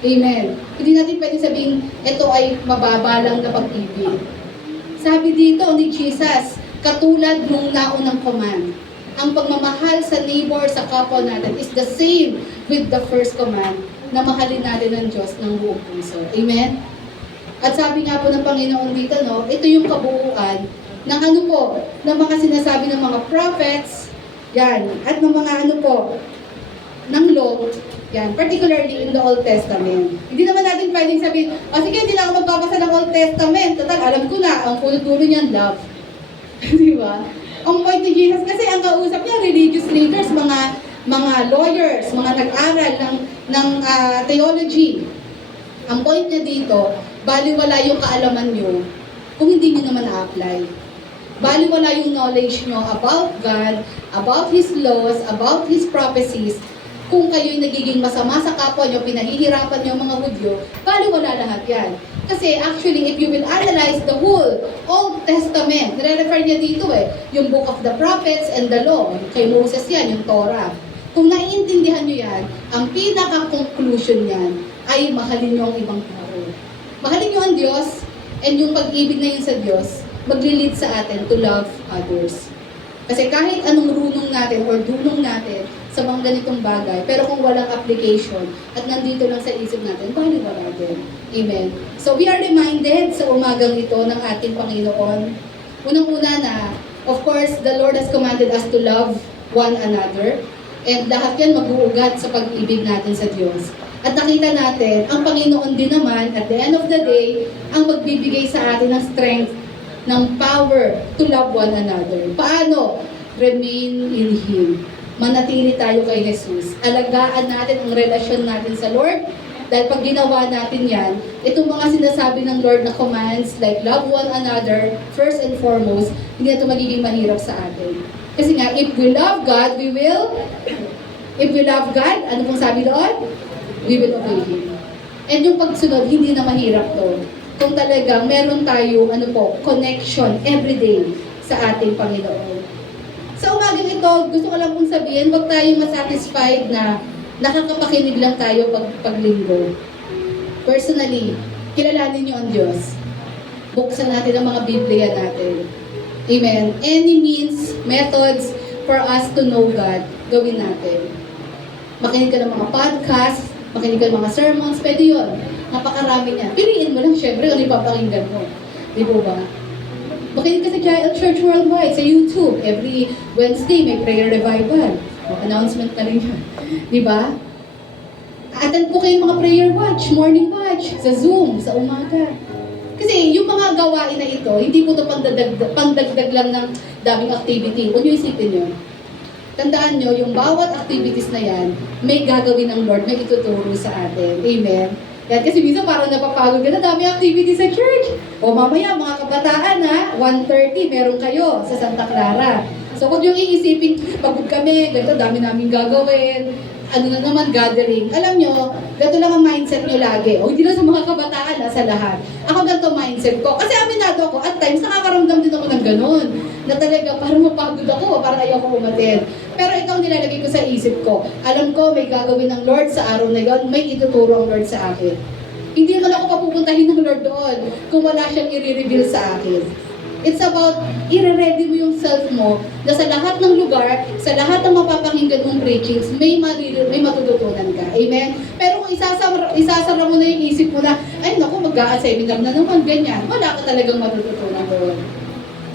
Amen. Hindi natin pwede sabihin, ito ay mababa lang na pag-ibig. Sabi dito ni Jesus, katulad nung naunang command, ang pagmamahal sa neighbor, sa kapwa natin is the same with the first command na mahalin natin ang Diyos ng buong puso. Amen? At sabi nga po ng Panginoon dito, no, ito yung kabuuan ng ano po, ng mga sinasabi ng mga prophets, yan, at ng mga ano po, ng law, yan, particularly in the Old Testament. Hindi naman natin pwedeng sabihin, sige, hindi na ako magbabasa ng Old Testament. Total, alam ko na, ang puno-puno niyan, love. Di ba? Ang point ni Jesus, kasi ang kausap niya, religious leaders, mga lawyers, mga nag-aral ng theology. Ang point niya dito, baliwala yung kaalaman niyo kung hindi niyo naman na-apply. Baliwala yung knowledge niyo about God, about His laws, about His prophecies. Kung kayo'y nagiging masama sa kapwa nyo, pinahihirapan nyo mga Hudyo, baliwala lahat yan. Kasi actually, if you will analyze the whole Old Testament, nire-refer niya dito yung Book of the Prophets and the Law, kay Moses yan, yung Torah. Kung naiintindihan nyo yan, ang pinaka-conclusion yan ay mahalin nyo ang ibang tao. Mahalin nyo ang Diyos, and yung pag-ibig na yun sa Diyos, magli-lead sa atin to love others. Kasi kahit anong runong natin or dunong natin sa mga ganitong bagay, pero kung walang application at nandito lang sa isip natin, baliwala din. Amen. So we are reminded sa umagang ito ng ating Panginoon. Unang-una na, of course, the Lord has commanded us to love one another. And lahat yan mag-uugat sa pag-ibig natin sa Diyos. At nakita natin, ang Panginoon din naman, at the end of the day, ang magbibigay sa atin ng strength, ng power to love one another. Paano? Remain in Him. Manatili tayo kay Jesus. Alagaan natin ang relasyon natin sa Lord. Dahil pag ginawa natin yan, itong mga sinasabi ng Lord na commands like love one another, first and foremost, hindi na ito magiging mahirap sa atin. Kasi nga, if we love God, if we love God, ano pong sabi doon? We will obey Him. And yung pagsunod, hindi na mahirap to. Kung talagang meron tayo, connection everyday sa ating Panginoon. Sa umagang ito, gusto ko lang pong sabihin, huwag tayong masatisfied na nakakapakinig lang tayo paglinggo. Personally, kilalanin niyo ang Diyos. Buksan natin ang mga Biblia natin. Amen. Any means, methods for us to know God, gawin natin. Makinig ka ng mga podcast, makinig ka ng mga sermons, pwede yun. Napakarami niya. Piliin mo lang, syempre, kung ipapakinggan mo. Di ba? Makinig ka sa Child Church Worldwide, sa YouTube. Every Wednesday, may prayer revival. Announcement na rin yun. Di ba? Attend po kayong mga prayer watch, morning watch, sa Zoom, sa umaga. Kasi yung mga gawain na ito, hindi po ito pangdagdag lang ng daming activity. Kung nyo isipin nyo, tandaan nyo, yung bawat activities na yan, may gagawin ng Lord, may ituturo sa atin. Amen? Yan, kasi minsan parang napapagod ka na, dami activity sa church. O mamaya, mga kabataan ha, 1:30 meron kayo sa Santa Clara. So kung yung iisipin, pagod kami, ganito, dami namin gagawin, ano na naman, gathering. Alam nyo, ganito lang ang mindset nyo lagi. O hindi lang sa mga kabataan, sa lahat. Ako ganito mindset ko. Kasi aminado ako, at times nakakaramdam din ako ng ganun. Na talaga, parang mapagod ako, parang ayoko umatin. Pero ito ang nilalagay ko sa isip ko. Alam ko, may gagawin ng Lord sa araw na yon, may ituturo ang Lord sa akin. Hindi naman ako papupuntahin ng Lord doon kung wala siyang i-reveal sa akin. It's about, i-ready mo yung self mo na sa lahat ng lugar, sa lahat ng mapapakinggan mong preachings, may matututunan ka. Amen? Pero kung isasara mo na yung isip mo na, ay naku, mag-a-seminar na naman, ganyan, wala ka talagang matututunan doon.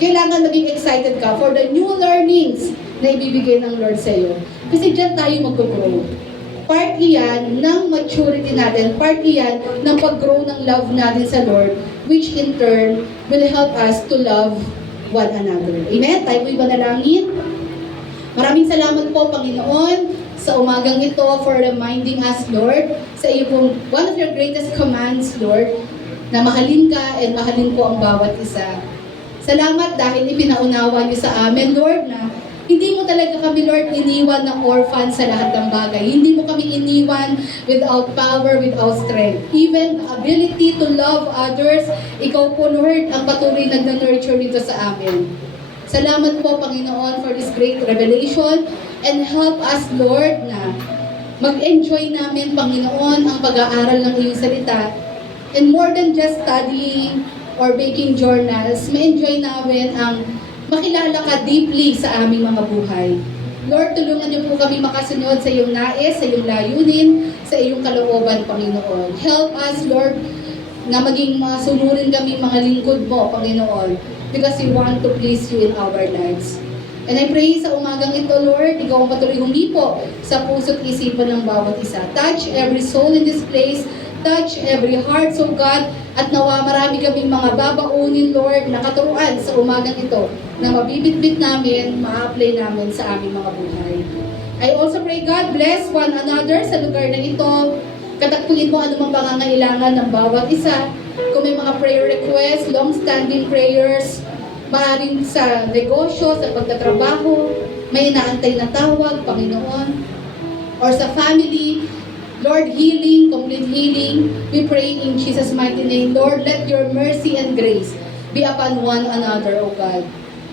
Kailangan maging excited ka for the new learnings na ibibigay ng Lord sa iyo. Kasi dyan tayo mag-grow. Part iyan ng maturity natin, part iyan ng pag-grow ng love natin sa Lord, which in turn will help us to love one another. Amen? Tayo po'y manalangin. Maraming salamat po, Panginoon, sa umagang ito for reminding us, Lord, sa iyo pong one of your greatest commands, Lord, na mahalin ka and mahalin ko ang bawat isa. Salamat dahil ipinaunawa niyo sa amin, Lord, na hindi mo talaga kami, Lord, iniwan ng orphan sa lahat ng bagay. Hindi mo kami iniwan without power, without strength. Even the ability to love others, ikaw po, Lord, ang patuloy nag-nurture nito sa amin. Salamat po, Panginoon, for this great revelation and help us, Lord, na mag-enjoy namin, Panginoon, ang pag-aaral ng iyong salita. And more than just studying or making journals, ma-enjoy namin ang makilala ka deeply sa aming mga buhay. Lord, tulungan niyo po kami makasunod sa iyong nais, sa iyong layunin, sa iyong kalooban, Panginoon. Help us, Lord, na maging masunurin kami mga lingkod mo, Panginoon, because we want to please you in our lives. And I pray sa umagang ito, Lord, ikaw ang patuloy humipo sa puso't isipan ng bawat isa. Touch every soul in this place, touch every heart, so God, at nawa marami kaming mga babaunin, Lord, na katuruan sa umagang ito na mabibitbit namin, ma-apply namin sa aming mga buhay. I also pray, God, bless one another sa lugar na ito. Katakpuin mo anumang pangangailangan ng bawat isa. Kung may mga prayer requests, long-standing prayers, maaaring sa negosyo, sa pagtatrabaho, may inaantay na tawag, Panginoon, or sa family, Lord, healing, complete healing, we pray in Jesus' mighty name. Lord, let your mercy and grace be upon one another, O God.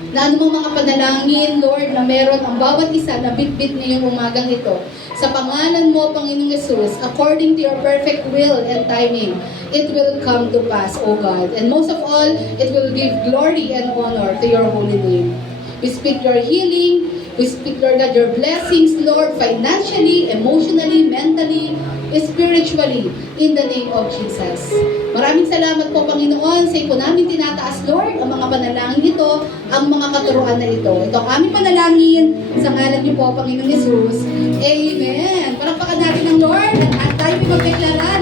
Na anumang mga panalangin, Lord, na meron ang bawat isa na bitbit ngayong umagang ito, sa pangalan mo, Panginoong Yesus, according to your perfect will and timing, it will come to pass, O God. And most of all, it will give glory and honor to your holy name. We speak your healing. We speak, Lord, that your blessings, Lord, financially, emotionally, mentally, spiritually, in the name of Jesus. Maraming salamat po, Panginoon, sa po namin tinataas, Lord, ang mga panalangin ito, ang mga katuruan na ito. Ito ang aming panalangin sa ngalan niyo po, Panginoon Yesus. Amen. Palakpakan natin ng Lord at tayo may magdeklara.